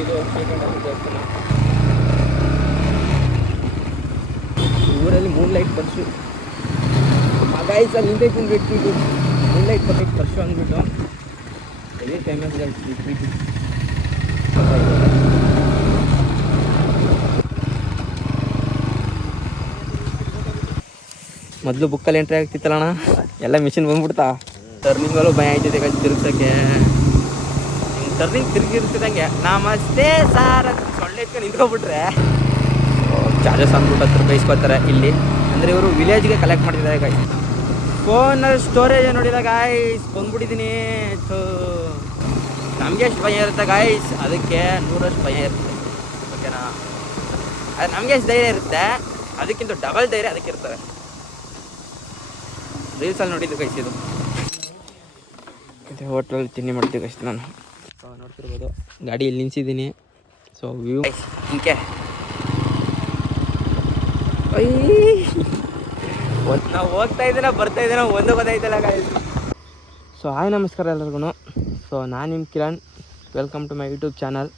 ಇದು ದೇವಸ್ಥಾನ. ಊರಲ್ಲಿ ಮೂನ್ ಲೈಟ್ ಪರ್ಸು ಗಾಯ್ಸಲ್ಲಿ ಹಿಂದೆ ಬಿಟ್ಟು ಮೂನ್ ಲೈಟ್ ಪರ್ಫೆಕ್ಟ್ ಪರ್ಸು ಅಂದ್ಬಿಟ್ಟು ವೆರಿ ಫೇಮಸ್ ಮೊದಲು ಬುಕ್ಕಲ್ಲಿ ಎಂಟ್ರಿ ಆಗ್ತಿತ್ತಲ್ಲಣ್ಣ, ಎಲ್ಲ ಮಿಷಿನ್ ಬಂದ್ಬಿಡ್ತಾ. ಟರ್ನಿಂಗಲ್ಲೂ ಭಯ ಆಯ್ತಿದೆ ತಿರುಗ್ಸೋಕ್ಕೆ. ಟರ್ನಿಂಗ್ ತಿರುಗಿರ್ತಿದಂಗೆ ನಮಸ್ತೆ ಸಾರ್ ಅಂತ ಸೊಳ್ಳೆ ಎತ್ಕೊಂಡು ನಿಂತ್ಕೊಬಿಟ್ರೆ ಚಾರ್ಜಸ್ ಅಂದ್ಬಿಟ್ಟು 10 ರೂಪಾಯಿ ಇಸ್ಕೊತಾರೆ ಇಲ್ಲಿ. ಅಂದರೆ ಇವರು ವಿಲೇಜ್ಗೆ ಕಲೆಕ್ಟ್ ಮಾಡ್ತಿದ್ದಾರೆ ಗಾಯ್ಸ್. ಫೋನಲ್ಲಿ ಸ್ಟೋರೇಜ್ ನೋಡಿಲ್ಲ ಗಾಯ್ಸ್, ಬಂದ್ಬಿಟ್ಟಿದ್ದೀನಿ. ನಮಗೆ ಎಷ್ಟು ಭಯ ಇರುತ್ತೆ ಗಾಯ್ಸ್, ಅದಕ್ಕೆ 100ರಷ್ಟು ಭಯ ಇರುತ್ತೆ. ಓಕೆನಾ? ಅದು ನಮಗೆ ಎಷ್ಟು ಧೈರ್ಯ ಇರುತ್ತೆ, ಅದಕ್ಕಿಂತ ಡಬಲ್ ಧೈರ್ಯ ಅದಕ್ಕೆ ಇರ್ತವೆ. ರೀಲ್ಸಲ್ಲಿ ನೋಡಿದ್ದು ಗೈಸ್ ಇದು. ಮತ್ತು ಹೋಟ್ಲಲ್ಲಿ ತಿಂಡಿ ಮಾಡ್ತೀವಿ ಗೈಸ್. ನಾನು ನೋಡ್ತಿರ್ಬೋದು ಗಾಡಿ ಇಲ್ಲಿ ನಿಲ್ಸಿದ್ದೀನಿ. ಸೊ ವ್ಯೂ ಹಿಂಗೆ ನಾವು ಹೋಗ್ತಾ ಇದ್ದೀನ ಬರ್ತಾ ಇದ್ದೀನ ಒಂದು ಗೊತ್ತಾಯ್ತಲ್ಲ ಗೈಸ್. ಸೊ ಹಾಯ್ ನಮಸ್ಕಾರ ಎಲ್ಲರಿಗೂ. ಸೊ ನಾನು ನಿಮ್ಮ Kiran, welcome to my YouTube channel.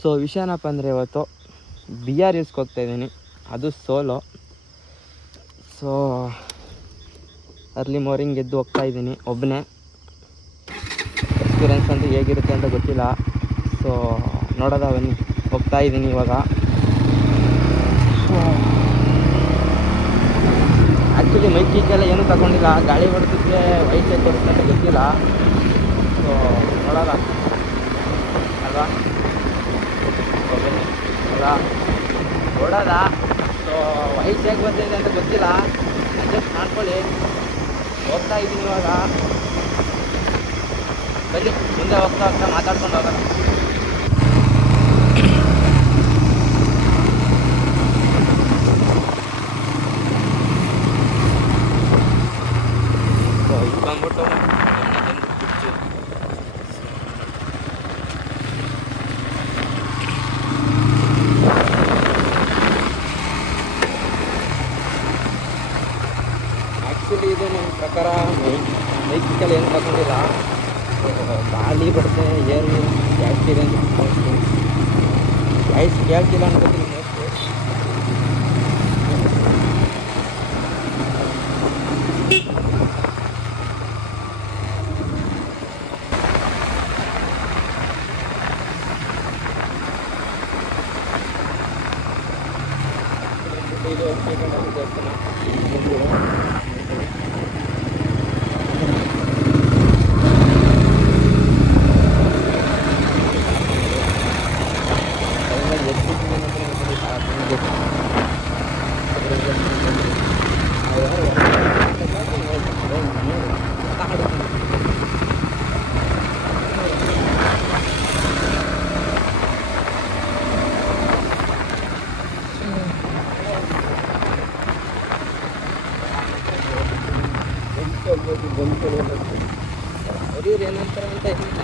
So ವಿಷಯ ಏನಪ್ಪ ಅಂದರೆ ಇವತ್ತು BR ಹಿಲ್ಸ್ಗೆ ಹೋಗ್ತಾಯಿದ್ದೀನಿ, ಅದು ಸೋಲೋ. ಸೊ ಅರ್ಲಿ ಮಾರ್ನಿಂಗ್ ಎದ್ದು ಹೋಗ್ತಾಯಿದ್ದೀನಿ ಒಬ್ಬನೇ. ಎಕ್ಸ್ಪೀರಿಯನ್ಸ್ ಅಂತೂ ಹೇಗಿರುತ್ತೆ ಅಂತ ಗೊತ್ತಿಲ್ಲ. ಸೊ ನೋಡೋದ ಬನ್ನಿ, ಹೋಗ್ತಾಯಿದ್ದೀನಿ ಇವಾಗ. ಆ್ಯಕ್ಚುಲಿ ಮೈಕ್ ಗೀಕೆಲ್ಲ ಏನೂ ತಗೊಂಡಿಲ್ಲ, ಗಾಳಿ ಹೊಡೆದಕ್ಕೆ ವಯಸ್ಸೇ ತೋರಿಸುತ್ತೆ ಅಂತ ಗೊತ್ತಿಲ್ಲ. ಸೊ ನೋಡೋದ ಅಲ್ವಾ, ಅಲ್ಲ ನೋಡೋದ. ಸೊ ವಯಸ್ಸು ಹೇಗೆ ಬರ್ತಿದೆ ಅಂತ ಗೊತ್ತಿಲ್ಲ, ಅಡ್ಜಸ್ಟ್ ಮಾಡ್ಕೊಳ್ಳಿ. ಹೋಗ್ತಾ ಇದ್ದೀನಿ ಇವಾಗ. ಬನ್ನಿ ಮುಂದೆ ಹೋಗ್ತಾ ಹೋಗ್ತಾ ಮಾತಾಡ್ಕೊಂಡು ಹೋಗೋಣ. ಸೊ ಇದು ಬಂದ್ಬಿಟ್ಟು ಆ್ಯಕ್ಚುಲಿ ಇದು ನನ್ನ ಪ್ರಕಾರ ಮೈಕಿಕಲ್ಲಿ ಏನು ತಗೊಂಡಿಲ್ಲ. ಗಾಳಿ ಬರುತ್ತೆ, ಏರು ಜಾಸ್ತಿದೆ ಅಂತ ವಾಯ್ಸ್ ಕೇಳ್ತಿಲ್ಲ ಅನ್ಕೋತೀನಿ ಮೋಸ್ಟ್ಲಿ. ಇದು ದೇವಸ್ಥಾನ. ಅವ್ರಿವ್ರು ಏನಂತಾರೆ ಅಂತ ಏನಿಲ್ಲ,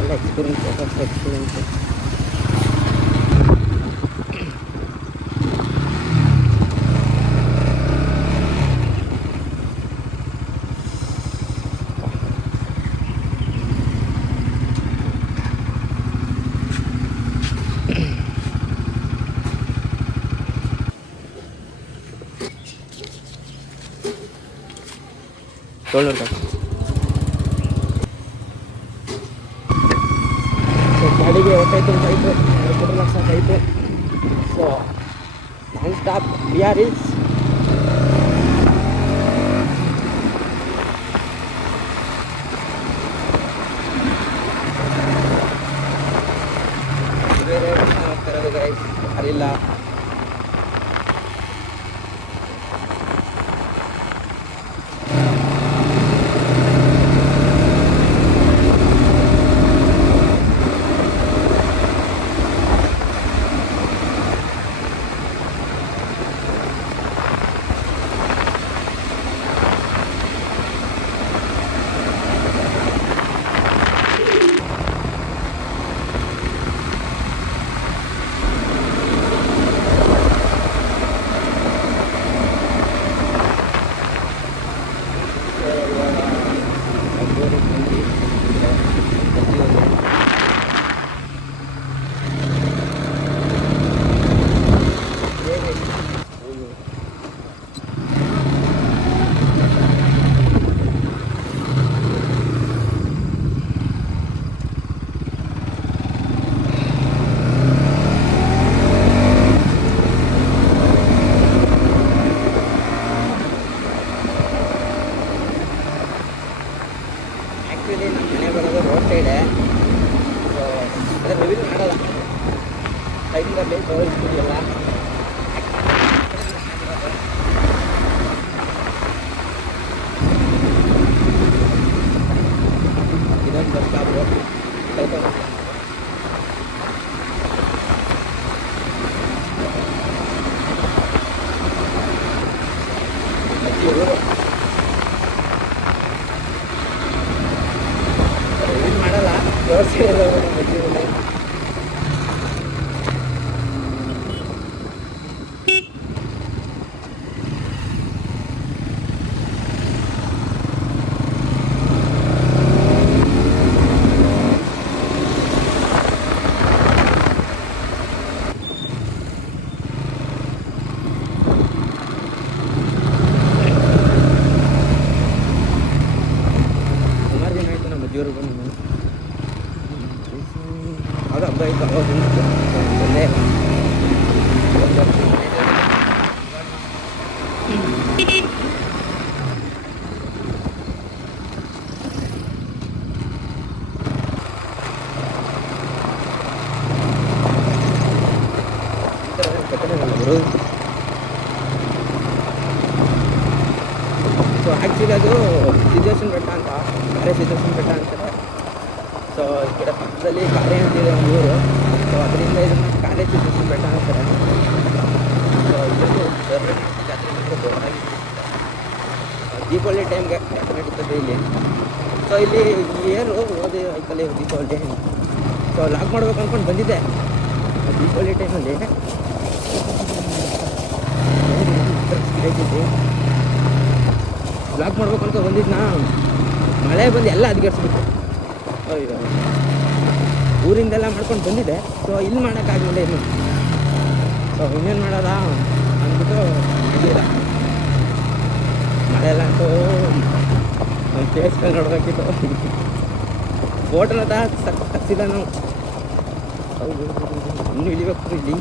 ಎಲ್ಲ ಎಕ್ಸ್ಪೀರಿಯನ್ಸ್ ತೊಗೊಳ್ಳಿ. ಸೊ ಗಾಡಿಗೆ ಹೊಟ್ಟೈತೆ ಆಯಿತು, $2 ಲಕ್ಷ ಆಯಿತು. So non stop BR hills. ಬೇರೆ ಹೋಗ್ತಿರೋದು ಗೈಸ್, ಅರಿಲ್ಲ. ಏನು ಮಾಡಲ್ಲ ತೋರಿಸಿಲ್ಲ ಜೋರು ಬಂದು ಅದು ಹಬ್ಬ ಇತ್ತು ಅವಾಗ ಬಂದೆ ಸೊ ಆ್ಯಕ್ಚುಲಿ ಅದು ಸಿದ್ದೇಶ್ವರ ಬೆಟ್ಟ ಅಂತ ಕಾರೇ ಸಿದ್ದೇಶ್ವರ ಬೆಟ್ಟ ಅಂತಾರೆ. ಸೊ ಈ ಕಡೆ ಪಕ್ಕದಲ್ಲಿ ಕಾರೇ ಅಂತಿದೆ ಒಂದು ಊರು. ಸೊ ಅದರಿಂದ ಇದನ್ನು ಕಾರೇ ಸಿದ್ದೇಶ್ವರ ಬೆಟ್ಟ ಅಂತಾರೆ. ಸೊ ಇದೊಂದು ಜಾತ್ರೆ ದೊಡ್ಡದಾಗಿ ದೀಪಾವಳಿ ಟೈಮ್ಗೆ ಜಾತ್ರೆ ನಡೀತದೆ ಇಲ್ಲಿ. ಸೊ ಇಲ್ಲಿ ಏರು ಹೋದೆ ಐತಲ್ಲಿ ದೀಪಾವಳಿ. ಸೊ ಲಾಕ್ ಮಾಡ್ಬೇಕು ಅಂದ್ಕೊಂಡು ಬಂದಿದ್ದೆ ದೀಪಾವಳಿ ಟೈಮಲ್ಲಿ. ಬ್ಲಾಕ್ ಮಾಡ್ಬೇಕು ಅಂತ ಬಂದಿದ್ನಾ, ಮಳೆ ಬಂದು ಎಲ್ಲ ಅದ್ಗೆಡ್ಸ್ಬಿಟ್ಟು ಅಯ್ಯೋ ಊರಿಂದೆಲ್ಲ ಮಾಡ್ಕೊಂಡು ಬಂದಿದ್ದೆ. ಸೊ ಇಲ್ಲಿ ಮಾಡೋಕ್ಕಾಗಲಿಲ್ಲ ಇನ್ನು. ಸೊ ಇನ್ನೇನು ಮಾಡೋದ ಅಂದ್ಬಿಟ್ಟು ಮಾಡಿಲ್ಲ. ಮಳೆ ಎಲ್ಲ ಅಂತೂ ನಮ್ಮ ಫೇಸ್ಗಳು ನೋಡ್ಬೇಕಿತ್ತು. ಫೋಟೋನದ ತಗ್ಸಿಲ್ಲ ನಾವು. ಹೌದು ಇನ್ನೂ ಇಳಿಬೇಕು ಇಲ್ಲಿ.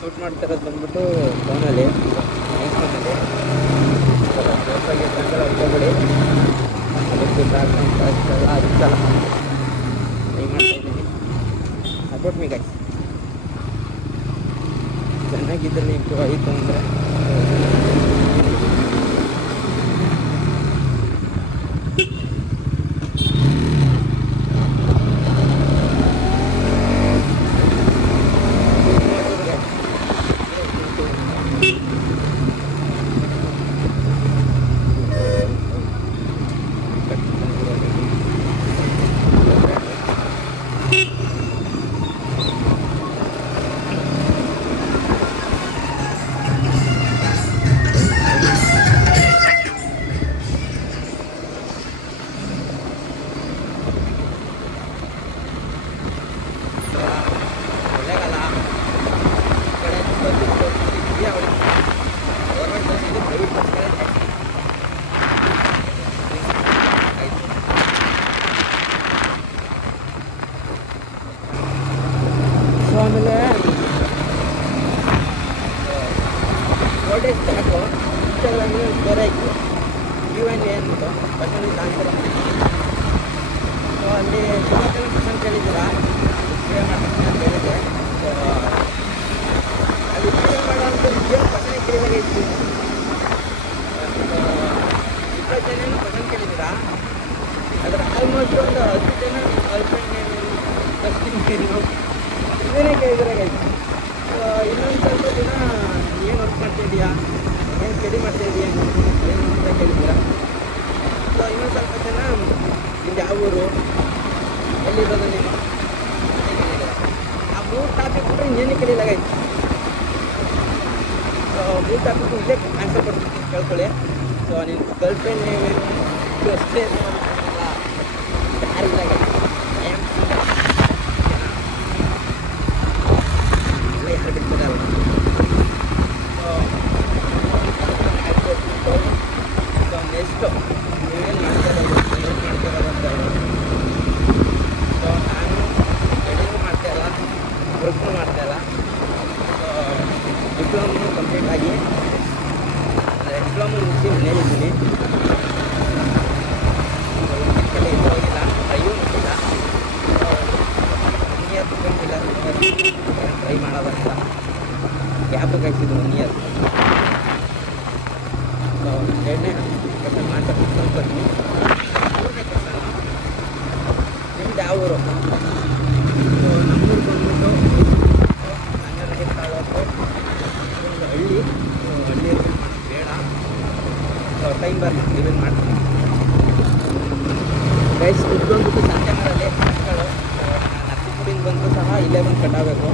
ಶೂಟ್ ಮಾಡ್ತಿರೋದು ಬಂದ್ಬಿಟ್ಟು ಫೋನಲ್ಲಿ ಐಫೋನಲ್ಲಿ. ಹೋಗ್ಬೇಡಿ ಅದಕ್ಕೆ ಅದಕ್ಕೆಲ್ಲ ಅದಕ್ಕೆಲ್ಲ ಟ್ರೈ ಮಾಡ್ತಾ ಇದ್ದೀನಿ. Support me guys. ಚೆನ್ನಾಗಿದ್ದರೆ ಇಂಪ್ರೂವ್ ಆಯಿತು ಅಂದರೆ ಆಮೇಲೆ ಫೋಟೇಜ್ ಸಾಕು ಇನ್ಸ್ಟಾಗ್ರಾಮಲ್ಲಿ ಸ್ಟೋರಿ ಆಯಿತು U&A ಅಂದ್ಬಿಟ್ಟು ಪರ್ಸನಲ್ ಕಾಣ್ತಾರೆ. ಸೊ ಅಲ್ಲಿ ತುಂಬ ಜನ ಕ್ವಶನ್ ಕೇಳಿದ್ದೀರಾ ವಿಡಿಯೋ ಮಾಡ್ತೀನಿ ಅಂತ ಹೇಳಿದೆ. ಸೊ ಅಲ್ಲಿ ವಿಡಿಯೋ ಮಾಡೋಂಥ ರಿಯಲ್ ಕ್ವಶನ್ ಕೇಳಿದಾಗೈತಿ. 20 ಜನ ಕ್ವಶನ್ ಕೇಳಿದ್ದೀರಾ, ಅದರ ಆಲ್ಮೋಸ್ಟ್ ಒಂದು 10 ಜನ ಗರ್ಲ್ಫ್ರೆಂಡ್ ಇದನ್ನೇ ಕೇಳಿದ್ರಾಗೈತಿ. ಸೊ ಇನ್ನೊಂದು ಸ್ವಲ್ಪ ದಿನ ಏನು ವರ್ಕ್ ಮಾಡ್ತಿದ್ದೀಯಾ, ಏನು ಸ್ಟಡಿ ಮಾಡ್ತಾಯಿದ್ದೀಯಾ, ಏನು ಅಂತ ಕೇಳಿದ್ದೀರಾ. ಸೊ ಇನ್ನೊಂದು ಸ್ವಲ್ಪ ಜನ ಇದು ಯಾವ ಊರು, ಎಲ್ಲಿರೋದು ನೀನು, ಆ 3 ಟಾಪಿಕ್ ಬಿಟ್ಟರೆ ಇನ್ನೇನು ಕಲಿಯಿಲ್ಲ ಗೈ. ಸೊ ಬೂಟ್ ಹಾಕ್ಬಿಟ್ಟು ಇಲ್ಲೇ ಆನ್ಸರ್ ಕೊಡ್ತೀನಿ ಕೇಳ್ಕೊಳ್ಳಿ. ಸೊ ನಿನ್ನ ಗರ್ಲ್ ಫ್ರೆಂಡ್ ಅಷ್ಟೇ ಯಾರಿಲ್ಲ ಗೈ. ಯಾರು ಬಿಡ್ತದಲ್ಲ. ಸೊ ನೆಕ್ಸ್ಟು ನೀವೇನು ಮಾಡ್ತಿರೋದು ಅಂತ ಹೇಳಿ. ಸೊ ನಾನು ವೆಡ್ಡಿಂಗು ಮಾಡ್ತಾಯಿಲ್ಲ, ವರ್ಕ್ನು ಮಾಡ್ತಾಯಿಲ್ಲ. ಸೊ ಡಿಪ್ಲೊಮೊ ಕಂಪ್ಲೀಟ್ ಆಗಿ ಅಂದರೆ ಡಿಪ್ಲೊಮೊ ಮುಗಿಸಿ ಮನೇಲಿದ್ದೀನಿ. ಕಡೆ ಇನ್ನೂ ಹೋಗಿಲ್ಲ, ಟ್ರೈಯೂ ಮಾಡಿಲ್ಲ. ಒನ್ ಇಯರ್ ತಗೊಂಡಿಲ್ಲ, ಟ್ರೈ ಮಾಡೋದಂತ ಗ್ಯಾಪು ಕಾಯಿಸಿದ್ದು 1 ಇಯರ್. ಸೊ 2ನೇ ಕ್ವಶನ್ ಮಾತಾಡ್ಕೊಂಡು ಬರ್ತೀನಿ. 3ನೇ ಕ್ವಶನ್, ನಿಮ್ದು ಯಾವ ಊರು? ಸೊ ನಮ್ಮೂರು ಬಂದ್ಬಿಟ್ಟು ಸಂಗನಹಳ್ಳಿ ತಾಲೂಕು, ಒಂದು ಹಳ್ಳಿ. ಸೊ ಹಳ್ಳಿ ಬೇಡ, ಸೊ ಟೈಮ್ ಬರಲಿ ರಿವೀಲ್ ಮಾಡ್ತೀನಿ ಗೈಸ್. ಇದು ಬಂದ್ಬಿಟ್ಟು ಸಂತೆಮರಲ್ಲೇ ಮಕ್ಕಳು. ನರ್ಸಿಪುರಿಂದ ಬಂದರೂ ಸಹ ಇಲ್ಲೇ ಬಂದು ಕಟ್ಟಾಗಬೇಕು.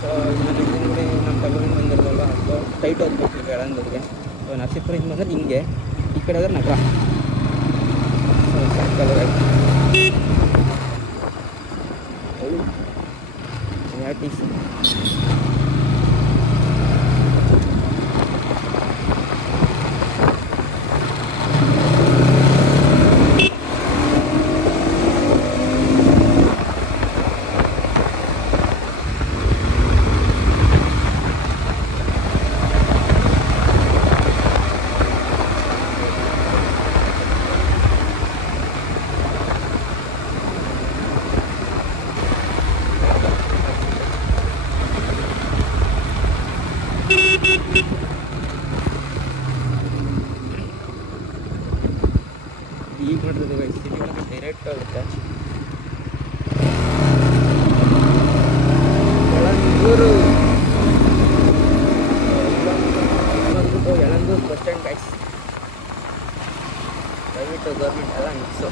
ಸೊ ನಾನು ಹಿಂದಿನ ನಮ್ಮ ತಗೊಳ್ಳಿ ಬಂದಿರಲ್ವ, ಸೊ ಟೈಟ್ ಹೋಗ್ಬೇಕು ಹೇಳಂದವ್ರಿಗೆ. ಸೊ ನರ್ಸಿಪುರಿಂದ ಬಂದರೆ ಹಿಂಗೆ, ಈ ಕಡೆ ಹೋದ್ರೆ ನಗರ. So circle T C. ಈಗ ಮಾಡಿರೋದು ಗೈಸ್, ಸಿಟಿ ಒಳಗೆ ಡೈರೆಕ್ಟ್ ಆಗುತ್ತೆ. ಯಳಂದೂರು ಬಂದ್ಬಿಟ್ಟು Yelandur bus stand guys. Private government ಎಲ್ಲ ಮಿಕ್ಸು.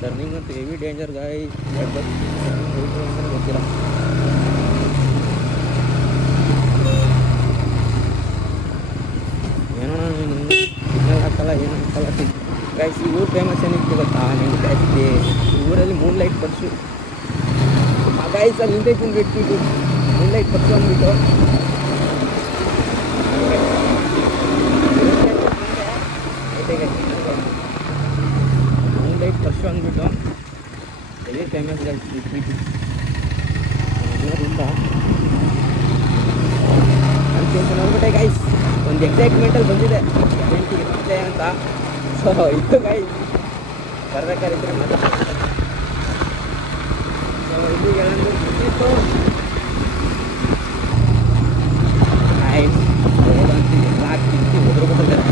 ಟರ್ನಿಂಗ್ ಅಂತೂ ಹೆವಿ ಡೇಂಜರ್ ಗಾಯ್ಸ್. ಗೊತ್ತಿಲ್ಲ. ಏನೋ ಸಿಗ್ನಲ್ ಹಾಕಲ್ಲ, ಏನು ಹಾಕಲ್ಲ ಗೈಸ್. ಈ ಊರು ಫೇಮಸ್ ಏನಿತ್ತು ಗೊತ್ತಾ ನಿಮ್ಗೆ ಜಾಸ್ತಿ? ಈ ಊರಲ್ಲಿ ಮೂನ್ಲೈಟ್ ಪರ್ಸು ಗೈಸ್. ಅಲ್ಲಿ ಹಿಂದೆ ಬಿಟ್ಬಿಟ್ಟು ಮೂನ್ಲೈಟ್ ಪರ್ಸು ಅಂದ್ಬಿಟ್ಟು ಮೂನ್ಲೈಟ್ ಪರ್ಸು ಅಂದ್ಬಿಟ್ಟು ಹೆವಿ ಫೇಮಸ್ ಗೈಸ್. ಇಲ್ಲ ಅಂತ ನೋಡ್ಬಿಟ್ಟೆ ಗೈಸ್, ಒಂದು ಎಕ್ಸೈಟ್ಮೆಂಟಲ್ಲಿ ಬಂದಿದೆ ಇವೆಂಟಿಗೆ ಮತ್ತೆ ಅಂತ. ಸೊ ಇದು ಗೈಸ್ ಬರ್ಬೇಕಾದ್ರೆ ಮತ್ತೆ. ಸೊ ಇದು ಹೇಳಂದು ಬಂದಿತ್ತು ಆಯ್ತು. ರೋಡ್ ಅಂತೀವಿ ಎಲ್ಲ ಹಾಕ್ತಿರ್ತಿ ಹೋದ್ರುಬಿಟ್ಟಿದ್ದಾರೆ.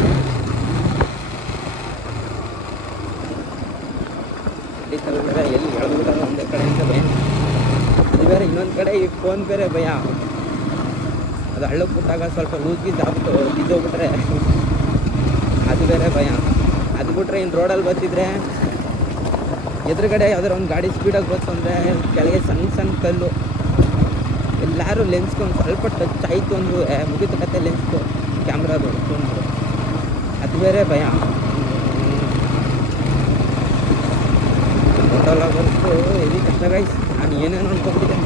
ಎಲ್ಲಿ ಹೇಳ್ಬಿಟ್ಟಾರ ಒಂದೇ ಕಡೆಯಿಂದ ಭಯ. ಅದು ಬೇರೆ, ಇನ್ನೊಂದು ಕಡೆ ಈ ಫೋನ್ ಬೇರೆ ಭಯ. ಅದು ಹಳ್ಳಕ್ಕೆ ಬಿಟ್ಟಾಗ ಸ್ವಲ್ಪ ಲೂಸ್ ಆಗ್ಬಿಟ್ಟು ಬಿದ್ದೋಗ್ಬಿಟ್ರೆ ಅದು ಬೇರೆ ಭಯ. ಅದು ಬಿಟ್ರೆ ಇನ್ನು ರೋಡಲ್ಲಿ ಬರ್ತಿದ್ರೆ ಎದುರುಗಡೆ ಯಾವ್ದಾರು ಒಂದು ಗಾಡಿ ಸ್ಪೀಡಾಗಿ ಬಂತು ಅಂದರೆ ಕೆಳಗೆ ಸಣ್ಣ ಸಣ್ಣ ಕಲ್ಲು ಎಲ್ಲರೂ ಲೆನ್ಸ್ಗೆ ಒಂದು ಸ್ವಲ್ಪ ಟಚ್ ಆಯಿತು ಅಂದರೂ ಮುಗಿತು ಕತೆ ಲೆನ್ಸ್ದು ಕ್ಯಾಮ್ರಾದು ಫೋನ್ದು. ಅದು ಬೇರೆ ಭಯ. ಫೋಟೋಲ್ಲ ಬಂತು ಹೆವಿ ಕಷ್ಟ ಗೈಸ್. ನಾನು ಏನೇನು ಅನ್ಕೊಂಬಿಟ್ಟಿದ್ದೆ.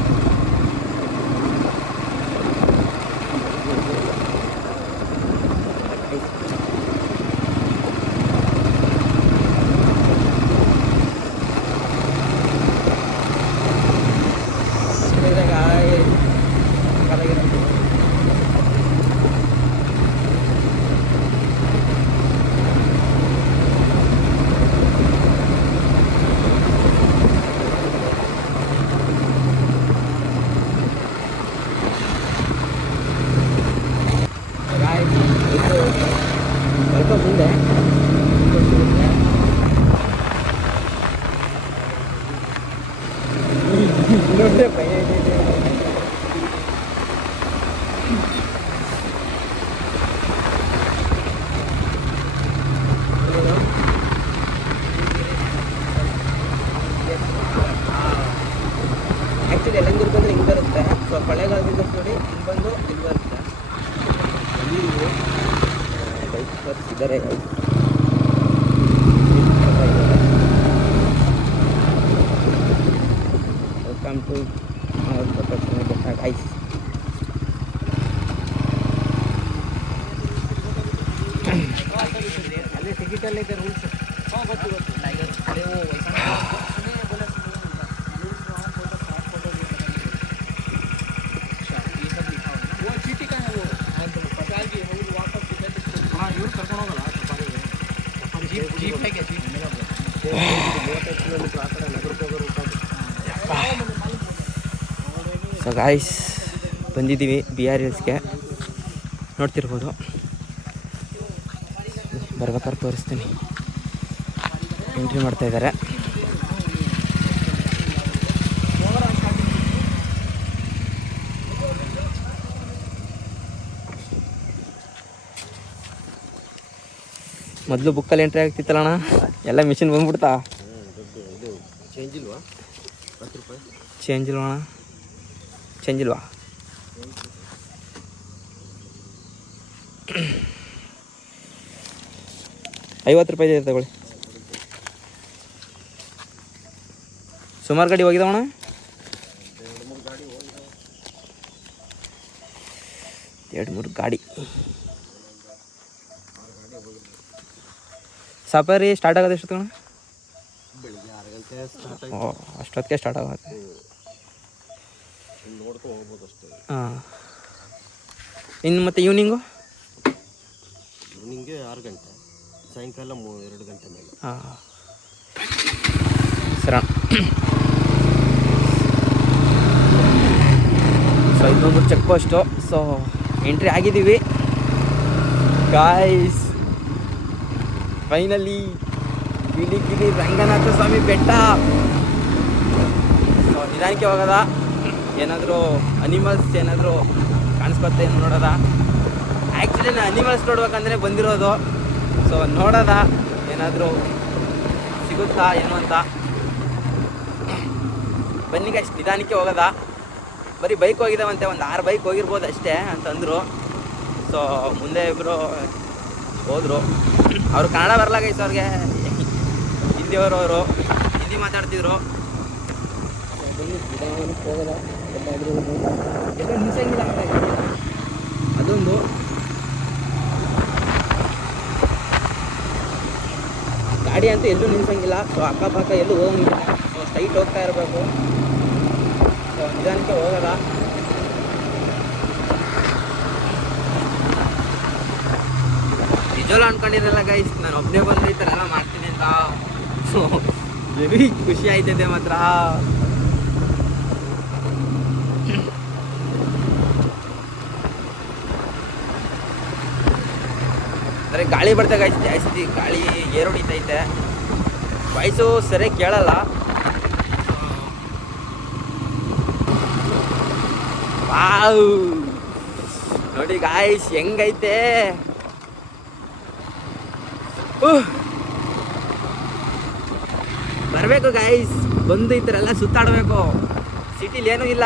ಬೆಂಗಳೂರು ಬಂದರೆ ಹಿಂಗೆ ಬರುತ್ತೆ. ಸೊ ಕೊಳ್ಳೇಗಾಲದಿಂದ ನೋಡಿ ಹಿಂಗೆ ಬಂದು ಇಲ್ಲಿ ಬರುತ್ತೆ. ಬೈಕ್ ಬರ್ತಿದ್ದಾರೆ. ವೆಲ್ಕಮ್ ಟು ಬೆಟ್ಟ ಗೈಸ್. ಅಲ್ಲೇ ಟಿಕೆಟಲ್ಲೇ ಇದೆ ರೂಲ್ಸ್. ಗೊತ್ತು ಸೊ ಗಾಯ್ಸ್ ಬಂದಿದ್ದೀವಿ BRS ನೋಡ್ತಿರ್ಬೋದು. ಬರ್ಬೇಕಾದ್ರೆ ತೋರಿಸ್ತೀನಿ. ಎಂಟ್ರಿ ಮಾಡ್ತಾಯಿದ್ದಾರೆ. ಮೊದಲು ಬುಕ್ಕಲ್ಲಿ ಎಂಟ್ರಿ ಆಗ್ತಿತ್ತಲ್ಲಣ್ಣ, ಎಲ್ಲ ಮಿಷಿನ್ ಬಂದ್ಬಿಡ್ತಾ. ಚೇಂಜ್ ಇಲ್ವಾ? 10 ರೂಪಾಯಿ ಚೇಂಜ್ ಇಲ್ವಾ ಅಣ್ಣ? ಚೇಂಜ್ ಇಲ್ವಾ? ₹50 ಇದೆ ತಗೊಳ್ಳಿ. ಸುಮಾರು ಗಾಡಿ ಹೋಗಿದಾವಣ್ಣ. ಎರಡು ಮೂರು ಗಾಡಿ. ಸಫಾರಿ ಸ್ಟಾರ್ಟ್ ಆಗೋದು ಎಷ್ಟೊತ್ತು? ಬೆಳಿಗ್ಗೆ 6 ಗಂಟೆ ಸ್ಟಾರ್ಟ್ ಆಗಿ ಅಷ್ಟೊತ್ತಿಗೆ ಸ್ಟಾರ್ಟ್ ಆಗುತ್ತೆ. ನೋಡ್ಕೊಂಡು ಹೋಗ್ಬೋದು ಅಷ್ಟೇ. ಹಾಂ. ಇನ್ನು ಮತ್ತೆ ಈವ್ನಿಂಗು 6 ಗಂಟೆ, ಸಾಯಂಕಾಲ 2 ಗಂಟೆ ಮೇಲೆ. ಹಾಂ ಸರಿ. ಸೊ ಇದೊಂದು ಚೆಕ್ ಪೋಸ್ಟು. ಸೊ ಎಂಟ್ರಿ ಆಗಿದ್ದೀವಿ ಗಾಯ್ಸ್. ಫೈನಲಿ ಗಿಲಿ ರಂಗನಾಥ ಸ್ವಾಮಿ ಬೆಟ್ಟ. ಸೊ ನಿಧಾನಕ್ಕೆ ಹೋಗೋದ, ಏನಾದರೂ ಅನಿಮಲ್ಸ್ ಏನಾದರೂ ಕಾಣಿಸ್ಕೊತ್ತೆ ಏನು ನೋಡೋದ. ಆ್ಯಕ್ಚುಲಿ ನಾನು ಅನಿಮಲ್ಸ್ ನೋಡ್ಬೇಕಂದ್ರೆ ಬಂದಿರೋದು. ಸೊ ನೋಡೋದ ಏನಾದರೂ ಸಿಗುತ್ತಾ ಏನು ಅಂತ. ಬನ್ನಿಗೆ ಅಷ್ಟು ನಿಧಾನಕ್ಕೆ ಹೋಗೋದ. ಬರೀ ಬೈಕ್ ಹೋಗಿದ್ದಾವಂತೆ, ಒಂದು 6 ಬೈಕ್ ಹೋಗಿರ್ಬೋದು ಅಷ್ಟೇ ಅಂತಂದರು. ಸೊ ಮುಂದೆ ಇಬ್ಬರು ಹೋದರು. ಅವರು ಕನ್ನಡ ಬರಲ್ಲ ಗೈಸ್, ಅವ್ರಿಗೆ ಹಿಂದಿಯವರು, ಅವರು ಹಿಂದಿ ಮಾತಾಡ್ತಿದ್ರು. ಎಲ್ಲ ನಿಲ್ಸಂಗಿಲ್ಲ ಅದೊಂದು. ಗಾಡಿ ಅಂತೂ ಎಲ್ಲೂ ನಿಲ್ಸಂಗಿಲ್ಲ. ಸೊ ಅಕ್ಕಪಕ್ಕ ಎಲ್ಲೂ ಹೋಗಂಗಿಲ್ಲ. ಸೊ ಸ್ಟ್ರೈಟ್ ಹೋಗ್ತಾ ಇರಬೇಕು. ಸೊ ನಿಧಾನಕ್ಕೆ ಹೋಗೋದ. ನಿಜವಲ್ಲ ಅನ್ಕೊಂಡಿರಲ್ಲ ಗೈಸ್, ನಾನು ಒಬ್ಬನೇ ಬಂದು ಈ ಥರ ಎಲ್ಲ ಮಾಡ್ತೀನಿ ಅಂತ. ಸೊ ಹೆವಿ ಖುಷಿ ಆಯ್ತದೆ ಮಾತ್ರ. ಅಂದರೆ ಗಾಳಿ ಬರ್ತದೆ ಗೈಸ್, ಜಾಸ್ತಿ ಗಾಳಿ ಏರ್ ಹೊಡಿತೈತೆ. ವಾಯ್ಸು ಸರಿಯಾಗಿ ಕೇಳಲ್ಲ. ವಾವ್ ನೋಡಿ ಗಾಯ್ಸ್ ಹೆಂಗೈತೆ. ಬರಬೇಕು ಗಾಯ್ಸ್, ಬಂದು ಈ ಥರ ಎಲ್ಲ ಸುತ್ತಾಡಬೇಕು. ಸಿಟಿಲಿ ಏನೂ ಇಲ್ಲ,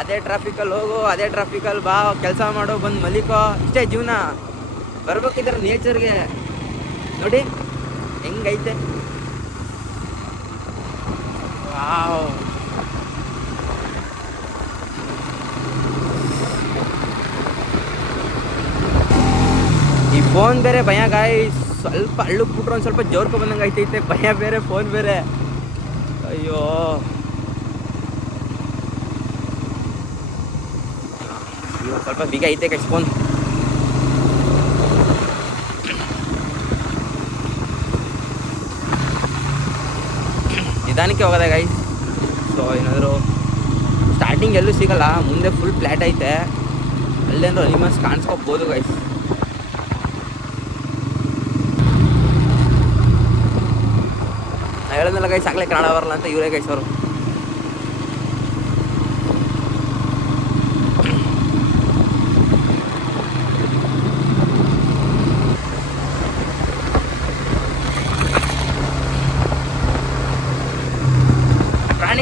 ಅದೇ ಟ್ರಾಫಿಕಲ್ಲಿ ಹೋಗು, ಅದೇ ಟ್ರಾಫಿಕಲ್ಲಿ ಬಾ, ಕೆಲಸ ಮಾಡು, ಬಂದು ಮಲಿಕೋ, ಇಷ್ಟೇ ಜೀವನ. ಬರ್ಬೇಕಿದ್ರೆ ನೇಚರ್ಗೆ ನೋಡಿ ಹೆಂಗೈತೆ. ವಾವ್ ಈ ಫೋನ್ ಬೇರೆ ಭಯ ಗಾಯ್ಸ್. ಸ್ವಲ್ಪ ಹಳ್ಳಕ್ಕೆ ಬಿಟ್ರೆ ಒಂದು ಸ್ವಲ್ಪ ಜೋರ್ಕೊ ಬಂದಂಗೆ ಐತೈತೆ. ಭಯ ಬೇರೆ, ಫೋನ್ ಬೇರೆ. ಅಯ್ಯೋ ಸ್ವಲ್ಪ ಬಿಗ ಐತೆ ಗೈಸ್ ಫೋನ್. ನಿಧಾನಕ್ಕೆ ಹೋಗೋದ ಗೈಸ್. ಸೊ ಏನಾದರೂ ಸ್ಟಾರ್ಟಿಂಗ್ ಎಲ್ಲೂ ಸಿಗಲ್ಲ, ಮುಂದೆ ಫುಲ್ ಫ್ಲ್ಯಾಟ್ ಐತೆ. ಅಲ್ಲೇನಾದ್ರು ಅನಿಮಲ್ಸ್ ಕಾಣಿಸ್ಕೋಬೋದು ಗೈಸ್. ಹೇಳೋದಲ್ಲ ಗೈಸ್, ಆಗಲೇ ಕನ್ನಡ ಬರಲ್ಲ ಅಂತ ಇವರೇ ಗೈಸ್ ಅವರು.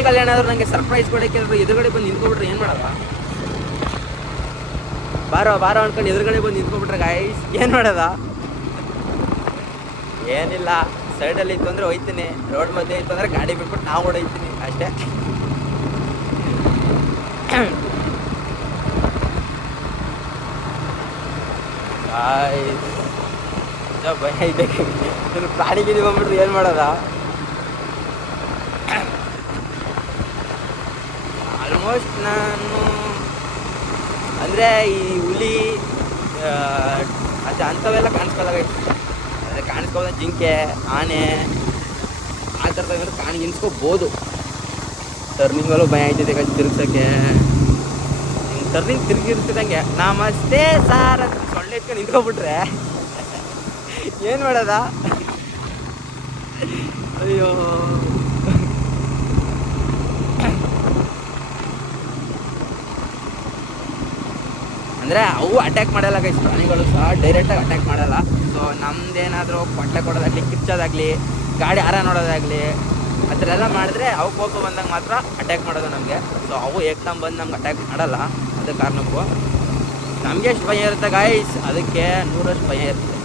ಕಲ್ಯಾಣ ಆದ್ರೂ ನಂಗೆ ಸರ್ಪ್ರೈಸ್ ಕೊಡೋಕೆ ಎದುರುಗಡೆ ಬಂದು ನಿಂತ್ಕೊಬಿಟ್ರೆ ಏನು ಮಾಡಲ್ಲ? ಬಾರೋ ಬಾರೋ ಅನ್ಕೊಂಡು ಎದುರುಗಡೆ ಬಂದು ನಿಂತ್ಕೊಬಿಟ್ರೆ ಗಾಯ್ಸ್ ಏನು ಮಾಡೋದ? ಏನಿಲ್ಲ, ಸೈಡಲ್ಲಿ ಇತ್ತು ಅಂದರೆ ಹೋಯ್ತೀನಿ, ರೋಡ್ ಮಧ್ಯೆ ಇತ್ತು ಅಂದರೆ ಗಾಡಿ ಬಿಟ್ಬಿಟ್ಟು ನಾವು ಓಡೋಯ್ತೀನಿ ಅಷ್ಟೇ. ಭಯ ಇದೆ, ಪ್ರಾಣಿಗಿರಿ ಬಂದ್ಬಿಟ್ರೆ ಏನು ಮಾಡೋದ? ಆಲ್ಮೋಸ್ಟ್ ನಾನು ಅಂದರೆ ಈ ಹುಲಿ ಅದು ಅಂಥವೆಲ್ಲ ಕಾಣಿಸ್ಕೊಳ್ಳ, ಅದೇ ಕಾಣಿಸ್ಕೋದ ಜಿಂಕೆ, ಆನೆ ಆ ಥರದಾಗ ಕಾಣಿಸ್ಕೋಬೋದು. ಟರ್ನಿಂಗಲ್ಲೂ ಭಯ ಆಯ್ತಿದೆ ತಿರುಗ್ಸೋಕ್ಕೆ. ಟರ್ನಿಂಗ್ ತಿರುಗಿರ್ತಿದಂಗೆ ನಮಸ್ತೆ ಸಾರ್ ಅಂತ ಸೊಳ್ಳೆ ಎತ್ಕೊಂಡು ನಿಂತ್ಕೊಬಿಟ್ರೆ ಏನು ಮಾಡೋದ? ಅಯ್ಯೋ, ಅಂದರೆ ಅವು ಅಟ್ಯಾಕ್ ಮಾಡಲ್ಲ ಗೈಸ್, ಪ್ರಾಣಿಗಳು ಸಹ ಡೈರೆಕ್ಟಾಗಿ ಅಟ್ಯಾಕ್ ಮಾಡಲ್ಲ. ಸೊ ನಮ್ದೇನಾದರೂ ಪಟ್ಟೆ ಕೊಡೋದಾಗಲಿ, ಕಿಚ್ಚೋದಾಗಲಿ, ಗಾಡಿ ಹಾರ ನೋಡೋದಾಗಲಿ ಆ ಥರ ಎಲ್ಲ ಮಾಡಿದ್ರೆ ಅವು ಕೋಪ ಬಂದಾಗ ಮಾತ್ರ ಅಟ್ಯಾಕ್ ಮಾಡೋದು ನಮಗೆ. ಸೊ ಅವು ಏಕ್ದಮ್ ಬಂದು ನಮ್ಗೆ ಅಟ್ಯಾಕ್ ಮಾಡಲ್ಲ. ಅದೇ ಕಾರಣಕ್ಕೂ ನಮಗೆ ಎಷ್ಟು ಭಯ ಇರುತ್ತೆ ಗಾಯ್ಸ್, ಅದಕ್ಕೆ 100% ಭಯ ಇರುತ್ತೆ,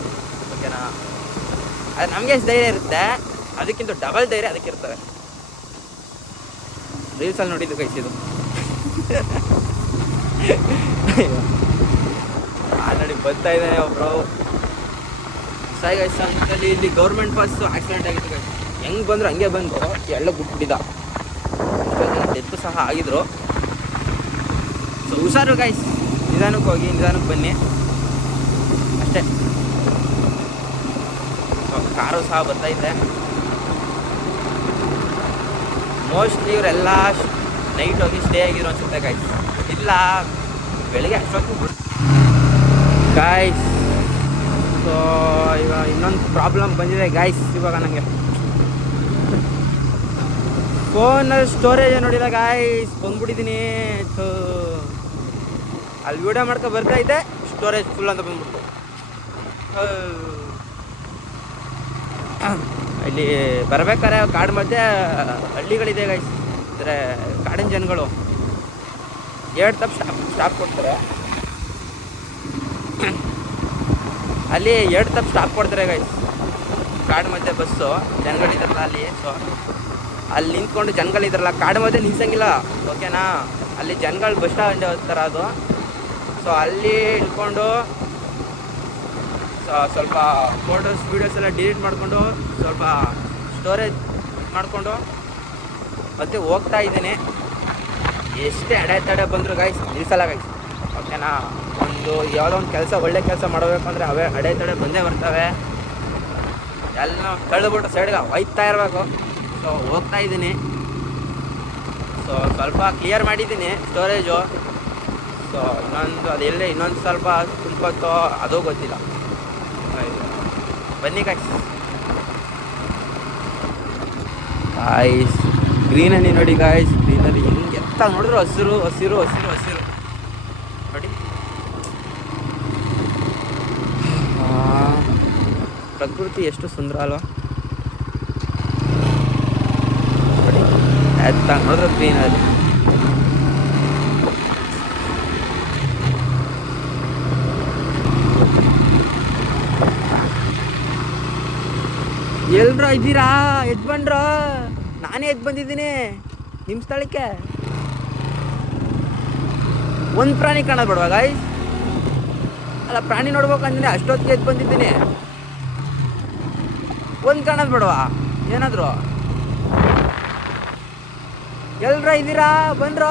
ಓಕೆನಾ? ಅದು ನಮಗೆ ಎಷ್ಟು ಧೈರ್ಯ ಇರುತ್ತೆ, ಅದಕ್ಕಿಂತ ಡಬಲ್ ಧೈರ್ಯ ಅದಕ್ಕೆ ಇರ್ತವೆ. ರೀಲ್ಸಲ್ಲಿ ನೋಡಿದ್ದು ಗೈಸ್ ಇದು. ಆಲ್ರೆಡಿ ಬರ್ತಾ ಇದ್ದಾನೆ ಒಬ್ರು ಸಾಯಿ ಗೈಸ್ ಅಂತಲ್ಲಿ. ಇಲ್ಲಿ ಗೌರ್ಮೆಂಟ್ ಬಸ್ಸು ಆಕ್ಸಿಡೆಂಟ್ ಆಗಿತ್ತು ಗೈಸ್, ಹೆಂಗೆ ಬಂದರು ಹಂಗೆ ಬಂದು ಎಲ್ಲ ಬಿಟ್ಬಿಟ್ಟಿದ್ದ. ಡೆತ್ ಸಹ ಆಗಿದ್ರು. ಸೊ ಹುಷಾರು ಗೈಸ್, ನಿಧಾನಕ್ಕೆ ಹೋಗಿ ನಿಧಾನಕ್ಕೆ ಬನ್ನಿ ಅಷ್ಟೇ. ಸೊ ಕಾರು ಸಹ ಬರ್ತೈತೆ. ಮೋಸ್ಟ್ಲಿ ಇವರೆಲ್ಲ ನೈಟ್ ಹೋಗಿ ಸ್ಟೇ ಆಗಿರೋ ಅನ್ಸುತ್ತೆ ಗಾಯ್ಸ್, ಇಲ್ಲ ಬೆಳಿಗ್ಗೆ ಅಷ್ಟೊತ್ತು ಗಾಯ್ಸ್. ಸೊ ಇವಾಗ ಇನ್ನೊಂದು ಪ್ರಾಬ್ಲಮ್ ಬಂದಿದೆ ಗಾಯ್ಸ್. ಇವಾಗ ನನಗೆ ಫೋನಲ್ಲಿ ಸ್ಟೋರೇಜ್ ನೋಡಿಲ್ಲ ಗಾಯ್ಸ್, ಬಂದ್ಬಿಟ್ಟಿದ್ದೀನಿ. ಅಲ್ಲಿ ವಿಡಿಯೋ ಮಾಡ್ಕೊ ಬರ್ತೈತೆ, ಸ್ಟೋರೇಜ್ ಫುಲ್ ಅಂತ ಬಂದ್ಬಿಟ್ಟು. ಇಲ್ಲಿ ಬರ್ಬೇಕಾರೆ ಕಾಡು ಮಧ್ಯೆ ಹಳ್ಳಿಗಳಿದೆ ಗೈಸ್, ಅಂದರೆ ಕಾಡಿನ ಜನಗಳು 2 ತಪ್ಪು ಸ್ಟಾಪ್ ಕೊಡ್ತಾರೆ. ಅಲ್ಲಿ 2 ತಪ್ಪು ಸ್ಟಾಪ್ ಕೊಡ್ತಾರೆ ಗೈಸ್, ಕಾಡು ಮಧ್ಯೆ ಬಸ್ಸು ಜನಗಳಿದಾರಲ್ಲ ಅಲ್ಲಿ. ಸೊ ಅಲ್ಲಿ ನಿಂತ್ಕೊಂಡು ಜನಗಳಿದಾರಲ್ಲ, ಕಾಡು ಮಧ್ಯೆ ನಿಲ್ಸಂಗಿಲ್ಲ, ಓಕೆನಾ? ಅಲ್ಲಿ ಜನಗಳು ಬಸ್ ಸ್ಟ್ಯಾಂಡ್ ಥರ ಅದು. ಸೊ ಅಲ್ಲಿ ಇಟ್ಕೊಂಡು ಸ್ವಲ್ಪ ಫೋಟೋಸ್ ವೀಡಿಯೋಸ್ ಎಲ್ಲ ಡಿಲೀಟ್ ಮಾಡಿಕೊಂಡು ಸ್ವಲ್ಪ ಸ್ಟೋರೇಜ್ ಮಾಡಿಕೊಂಡು ಮತ್ತೆ ಹೋಗ್ತಾ ಇದ್ದೀನಿ. ಎಷ್ಟೇ ಅಡೆತಡೆ ಬಂದರು ಗೈಸ್ ನಿಲ್ಸಲ್ಲ ಗೈಸ್, ಓಕೆನಾ? ಯಾವುದೋ ಒಂದು ಕೆಲಸ, ಒಳ್ಳೆ ಕೆಲಸ ಮಾಡಬೇಕು ಅಂದರೆ ಅವೇ ಅಡೆತಡೆ ಬಂದೇ ಬರ್ತವೆ. ಎಲ್ಲ ತಳ್ಳಿಬಿಟ್ಟು ಸೈಡ್ಗೆ ಹೋಯ್ತಾ ಇರಬೇಕು. ಸೊ ಹೋಗ್ತಾ ಇದ್ದೀನಿ. ಸೊ ಸ್ವಲ್ಪ ಕ್ಲಿಯರ್ ಮಾಡಿದ್ದೀನಿ ಸ್ಟೋರೇಜು. ಸೊ ಅದೆಲ್ಲೇ ಇನ್ನೊಂದು ಸ್ವಲ್ಪ ತುಂಬ್ಕೊತ್ತೋ ಅದೂ ಗೊತ್ತಿಲ್ಲ. ಬನ್ನಿ ಗಾಯ್ಸ್. ಗ್ರೀನರಿ ನೋಡಿ ಗಾಯ್ಸ್, ಗ್ರೀನರಿ ಹೆಂಗೆ ಎತ್ತ ನೋಡಿದ್ರು ಹಸಿರು ಹಸಿರು ಹಸಿರು ಹಸಿರು ನೋಡಿ. ಪ್ರಕೃತಿ ಎಷ್ಟು ಸುಂದರ ಅಲ್ವಾ ನೋಡಿ, ಎತ್ತ ನೋಡಿದ್ರು ಗ್ರೀನರಿ. ಎಲ್ರು ಇದ್ದೀರಾ? ಎದ್ದು ಬಂಡ್ರ? ನಾನೇ ಎದ್ದು ಬಂದಿದ್ದೀನಿ ನಿಮ್ಮ ಸ್ಥಳಕ್ಕೆ. ಒಂದು ಪ್ರಾಣಿ ಕಾಣೋದು ಬೇಡವಾ ಗಾಯ್ಸ್? ಅಲ್ಲ, ಪ್ರಾಣಿ ನೋಡ್ಬೇಕಂದ್ರೆ ಅಷ್ಟೊತ್ತಿಗೆ ಎದ್ದು ಬಂದಿದ್ದೀನಿ. ಒಂದು ಕಾಣೋದು ಬೇಡವಾ ಏನಾದರೂ? ಎಲ್ರ ಇದ್ದೀರಾ? ಬಂದ್ರ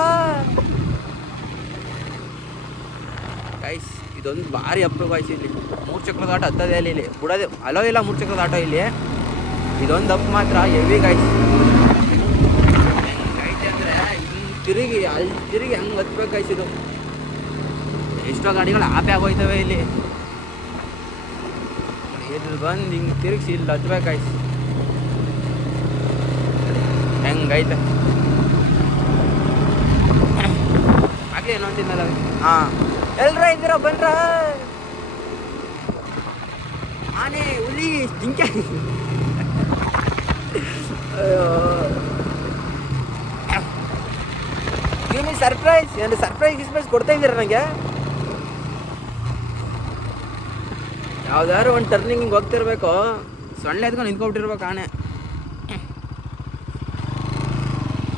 ಗೈಸ್? ಇದೊಂದು ಭಾರಿ ಅಪ್ರೂಪ ಗಾಯ್ಸ್. ಇಲ್ಲಿ 3 ಚಕ್ರದ ಆಟೋ ಹತ್ತದೇ ಇಲ್ಲಿ ಬಿಡೋದೇ ಅಲೋ ಇಲ್ಲ. 3 ಚಕ್ರದ ಆಟೋ ಇಲ್ಲಿ ಇದೊಂದು ಅಪ್ ಮಾತ್ರ ಹೆವಿ ಗಾಯ್ಸ್. ಹೆಂಗೈತೆ ಅಂದರೆ ತಿರುಗಿ ಅಲ್ಲಿ ತಿರುಗಿ ಹಂಗೆ ಹತ್ಬೇಕು ಗಾಯ್ಸ್. ಇದು ಎಷ್ಟೋ ಗಾಡಿಗಳು ಆಪೆ ಆಗೋಯ್ತವೆ ಇಲ್ಲಿ. ಇಲ್ಲಿ ಬಂದು ಹಿಂಗೆ ತಿರುಗಿಸಿ ಇಲ್ಲಿ ಹತ್ಬೇಕು ಗಾಯ್ಸ್. ಹೆಂಗೈತೆ ಹಾಗೆ ಏನೋ ಅಂತಿದ್ದಲ್ಲ. ಹಾಂ, ಎಲ್ರ ಇದ್ದೀರ? ಬಂದ್ರ? ಆನೆ, ಹುಲಿ, ಜಿಂಕೆ. ಅಯ್ಯೋ ಗಿವ್ ಮಿ ಸರ್ಪ್ರೈಸ್. ಏನು ಸರ್ಪ್ರೈಸ್ ಕೊಡ್ತಾ ಇದ್ದೀರಾ ನನಗೆ? ಯಾವ್ದಾದ್ರು ಒಂದು ಟರ್ನಿಂಗ್ ಹಿಂಗೆ ಹೋಗ್ತಿರ್ಬೇಕು, ಸೊಳ್ಳೆ ಎತ್ಕೊಂಡು ನಿಂತ್ಕೊಬಿಟ್ಟಿರ್ಬೇಕು ಆನೆ.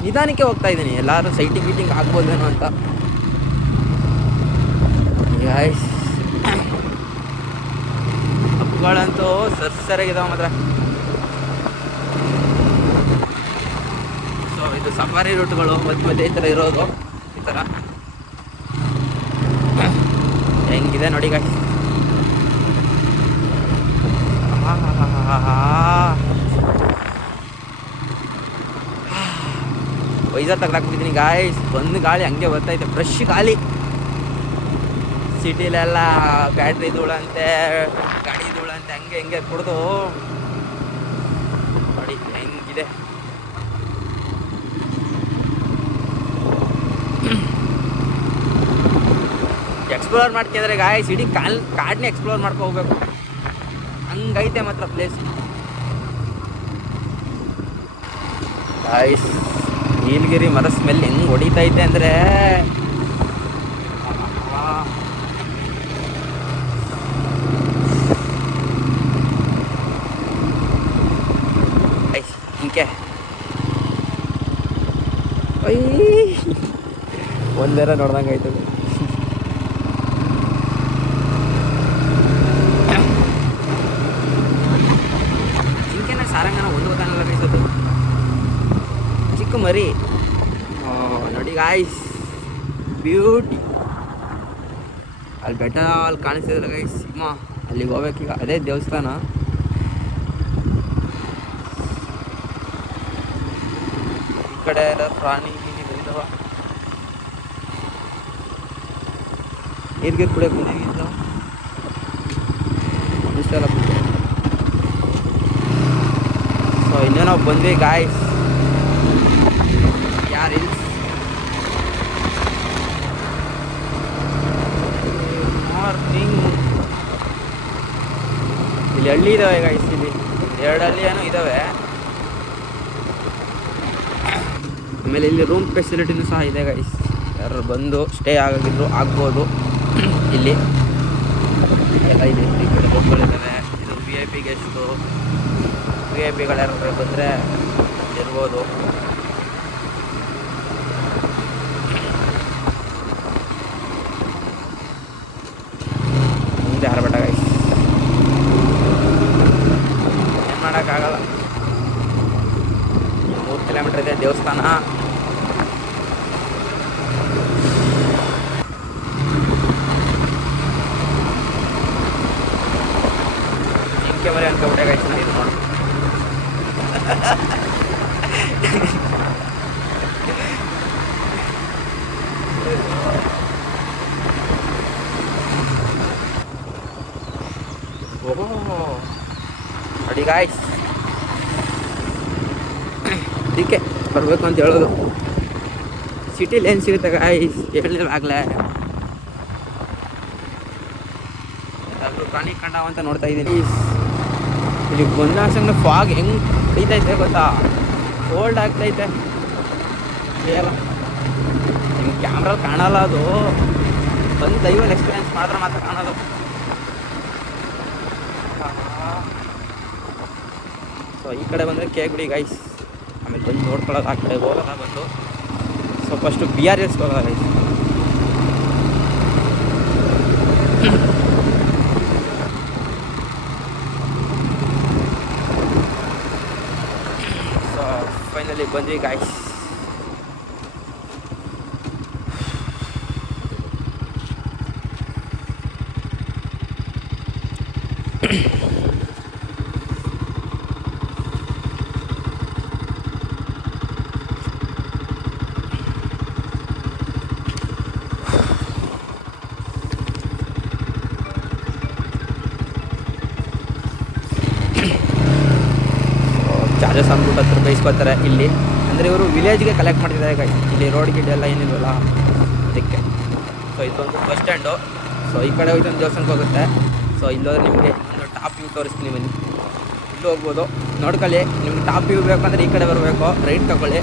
ನಿಧಾನಕ್ಕೆ ಹೋಗ್ತಾ ಇದ್ದೀನಿ, ಎಲ್ಲರೂ ಸೈಟಿಂಗ್ ಗೀಟಿಂಗ್ ಆಗ್ಬೋದೇನೋ ಅಂತ. ಹಬ್ಬಗಳಂತೂ ಸರಿಯಾಗಿದ್ದಾವೆ ಮಾತ್ರ. ಸೊ ಇದು ಸಫಾರಿ ರೂಟ್ಗಳು ಮಧ್ಯೆ ಈ ಥರ ಇರೋದು. ಈ ಥರ ಹೆಂಗಿದೆ ನೋಡಿ ಗಾಯ್ಸ್. ವೈಜಾಗ್ ತೆಗ್ದಾಕ್ಬಿಟ್ಟಿದ್ದೀನಿ ಗಾಯ್ಸ್. ಬಂದು ಗಾಳಿ ಹಂಗೆ ಬರ್ತೈತೆ, ಫ್ರೆಶ್ ಗಾಳಿ. ಸಿಟಿಲೆಲ್ಲ ಬ್ಯಾಟ್ರಿ ಧೂಳಂತೆ, ಗಾಡಿ ಧೂಳಂತೆ, ಹಂಗೆ ಹಿಂಗೆ ಕುಡಿದು ನೋಡಿ ಹೆಂಗಿದೆ. ಎಕ್ಸ್ಪ್ಲೋರ್ ಮಾಡ್ತಿದ್ರೆ ಗಾಯ್ಸ್, ಇಡೀ ಕಾಡನ್ನೇ ಎಕ್ಸ್ಪ್ಲೋರ್ ಮಾಡ್ಕೊ ಹೋಗ್ಬೇಕು, ಹಂಗೈತೆ ಮಾತ್ರ ಪ್ಲೇಸ್ ಗಾಯ್ಸ್. ನೀಲಗಿರಿ ಮರ ಸ್ಮೆಲ್ ಹೆಂಗೆ ಹೊಡಿತೈತೆ ಅಂದರೆ ಹಿಂಗೆ ಒಂದೇರ ನೋಡ್ದಂಗೆ ಆಯ್ತದೆ. ಜಿಂಕೆನ ಸಾರಂಗನ ಒಂದು ಗೊತ್ತಾಗಲ್ಲ ಕೈಸೋದು, ಚಿಕ್ಕ ಮರಿ ನೋಡಿ ಗಾಯ್ಸ್, ಬ್ಯೂಟಿ. ಅಲ್ಲಿ ಬೆಟ್ಟ ಅಲ್ಲಿ ಕಾಣಿಸ್ತಿದ್ರೆ ಗೈಸ್, ಅಲ್ಲಿಗೆ ಹೋಗ್ಬೇಕೀಗ. ಅದೇ ದೇವಸ್ಥಾನ. ಈ ಕಡೆ ಎಲ್ಲ ಪ್ರಾಣಿ ಬಂದವ, ನೀರ್ಗೆ ಕುಡಿಯೋಕೆ ಬಂದಿದ್ದಾವ ಇಷ್ಟೆಲ್ಲ. ಸೊ ಇನ್ನೂ ನಾವು ಬಂದ್ವಿ ಗಾಯ್ಸ್. ಯಾರು ಇಲ್ಲಿ ಹಳ್ಳಿ ಇದಾವೆ ಗಾಯ್ಸ್, ಇಲ್ಲಿ 2 ಹಳ್ಳಿ ಏನೋ ಇದಾವೆ. ಆಮೇಲೆ ಇಲ್ಲಿ ರೂಮ್ ಫೆಸಿಲಿಟಿನೂ ಸಹ ಇದೆ ಗಾಯ್ಸ್, ಯಾರು ಬಂದು ಸ್ಟೇ ಆಗಿದ್ರು ಆಗ್ಬೋದು. ಇಲ್ಲಿ ಎಲ್ಲ ಇದೆ, ಈ ಕಡೆ ರೂಮ್ಗಳಿದ್ದಾವೆ. ಇದು VIP ಗೆಸ್ಟು, VIP ಗಳು ಬಂದರೆ ಇರ್ಬೋದು. ಮುಂದೆ ಹರಬಟ್ಟ ಗಾಯ್ಸ್, ಏನು ಮಾಡೋಕ್ಕಾಗಲ್ಲ. 3 ಕಿಲೋಮೀಟರ್ ಇದೆ ದೇವಸ್ಥಾನ. ಜಿಂಕೆ ಮರಿ ಅನ್ಕೊಬಿಟ್ಟೆ ಗಾಯ್ಸ್ ನಾನು ಇದು ನೋಡಿ. ಓಹೋ ನೋಡಿ ಗಾಯ್ಸ್, ಅದಕ್ಕೆ ಬರಬೇಕು ಅಂತ ಹೇಳೋದು. ಸಿಟಿಲಿ ಏನು ಸಿಗುತ್ತೆ ಗಾಯ್ಸ್ ಹೇಳಲಿಲ್ವಾಗಲೇ. ಎಲ್ಲರೂ ಪ್ರಾಣಿ ಕಂಡವ ಅಂತ ನೋಡ್ತಾ ಇದ್ದೀನಿ. ಇಲ್ಲಿ ಬಂದ ಅಷ್ಟಂಗೆ ಫಾಗ್ ಹೆಂಗೆ ಹೊಡಿತೈತೆ ಗೊತ್ತಾ, ಕೋಲ್ಡ್ ಆಗ್ತೈತೆ. ಎಲ್ಲ ನಿಮ್ಗೆ ಕ್ಯಾಮ್ರಲ್ಲಿ ಕಾಣಲ್ಲ, ಅದು ಬಂದು ಲೈವಲ್ಲಿ ಎಕ್ಸ್ಪೀರಿಯನ್ಸ್ ಮಾಡಿದ್ರೆ ಮಾತ್ರ ಕಾಣೋದು. ಸೊ ಈ ಕಡೆ ಬಂದರೆ ಕೇಗುಡಿ ಗೈಸ್, ಆಮೇಲೆ ಬಂದು ನೋಡ್ಕೊಳ್ಳೋದು. ಆ ಕಡೆ ಹೋಗೋದ ಬಂದು. ಸೊ ಫಸ್ಟು BRS ಹೋಗೋದ ಗೈಸ್. ಸೊ ಫೈನಲಿ ಬಂದ್ವಿ ಗೈಸ್. ಚಾರ್ಜಸ್ ಅಂದ್ಬಿಟ್ಟು 10 ರೂಪಾಯಿ ಇಸ್ಕೊತಾರೆ ಇಲ್ಲಿ. ಅಂದರೆ ಇವರು ವಿಲೇಜ್ಗೆ ಕಲೆಕ್ಟ್ ಮಾಡ್ತಿದ್ದಾರೆ ಗಾಯ್ಸ್, ಇಲ್ಲಿ ರೋಡ್ ಗಿಡ್ ಎಲ್ಲ ಏನಿಲ್ವಲ್ಲ ಅದಕ್ಕೆ. ಸೊ ಇದೊಂದು ಬಸ್ ಸ್ಟ್ಯಾಂಡು. ಸೊ ಈ ಕಡೆ ಹೋಯ್ತು ಒಂದು ದೇವಸ್ಥಾನಕ್ಕೆ ಹೋಗುತ್ತೆ. ಸೊ ಇಲ್ಲೋದ್ರೆ ನಿಮಗೆ ಒಂದು ಟಾಪ್ ವ್ಯೂ ತೋರಿಸ್ತೀನಿ ಬನ್ನಿ. ಇಲ್ಲೂ ಹೋಗ್ಬೋದು, ನೋಡ್ಕೊಳ್ಳಿ. ನಿಮ್ಗೆ ಟಾಪ್ ವ್ಯೂ ಬೇಕಂದ್ರೆ ಈ ಕಡೆ ಬರಬೇಕು, ರೈಟ್ ತಗೊಳ್ಳಿ.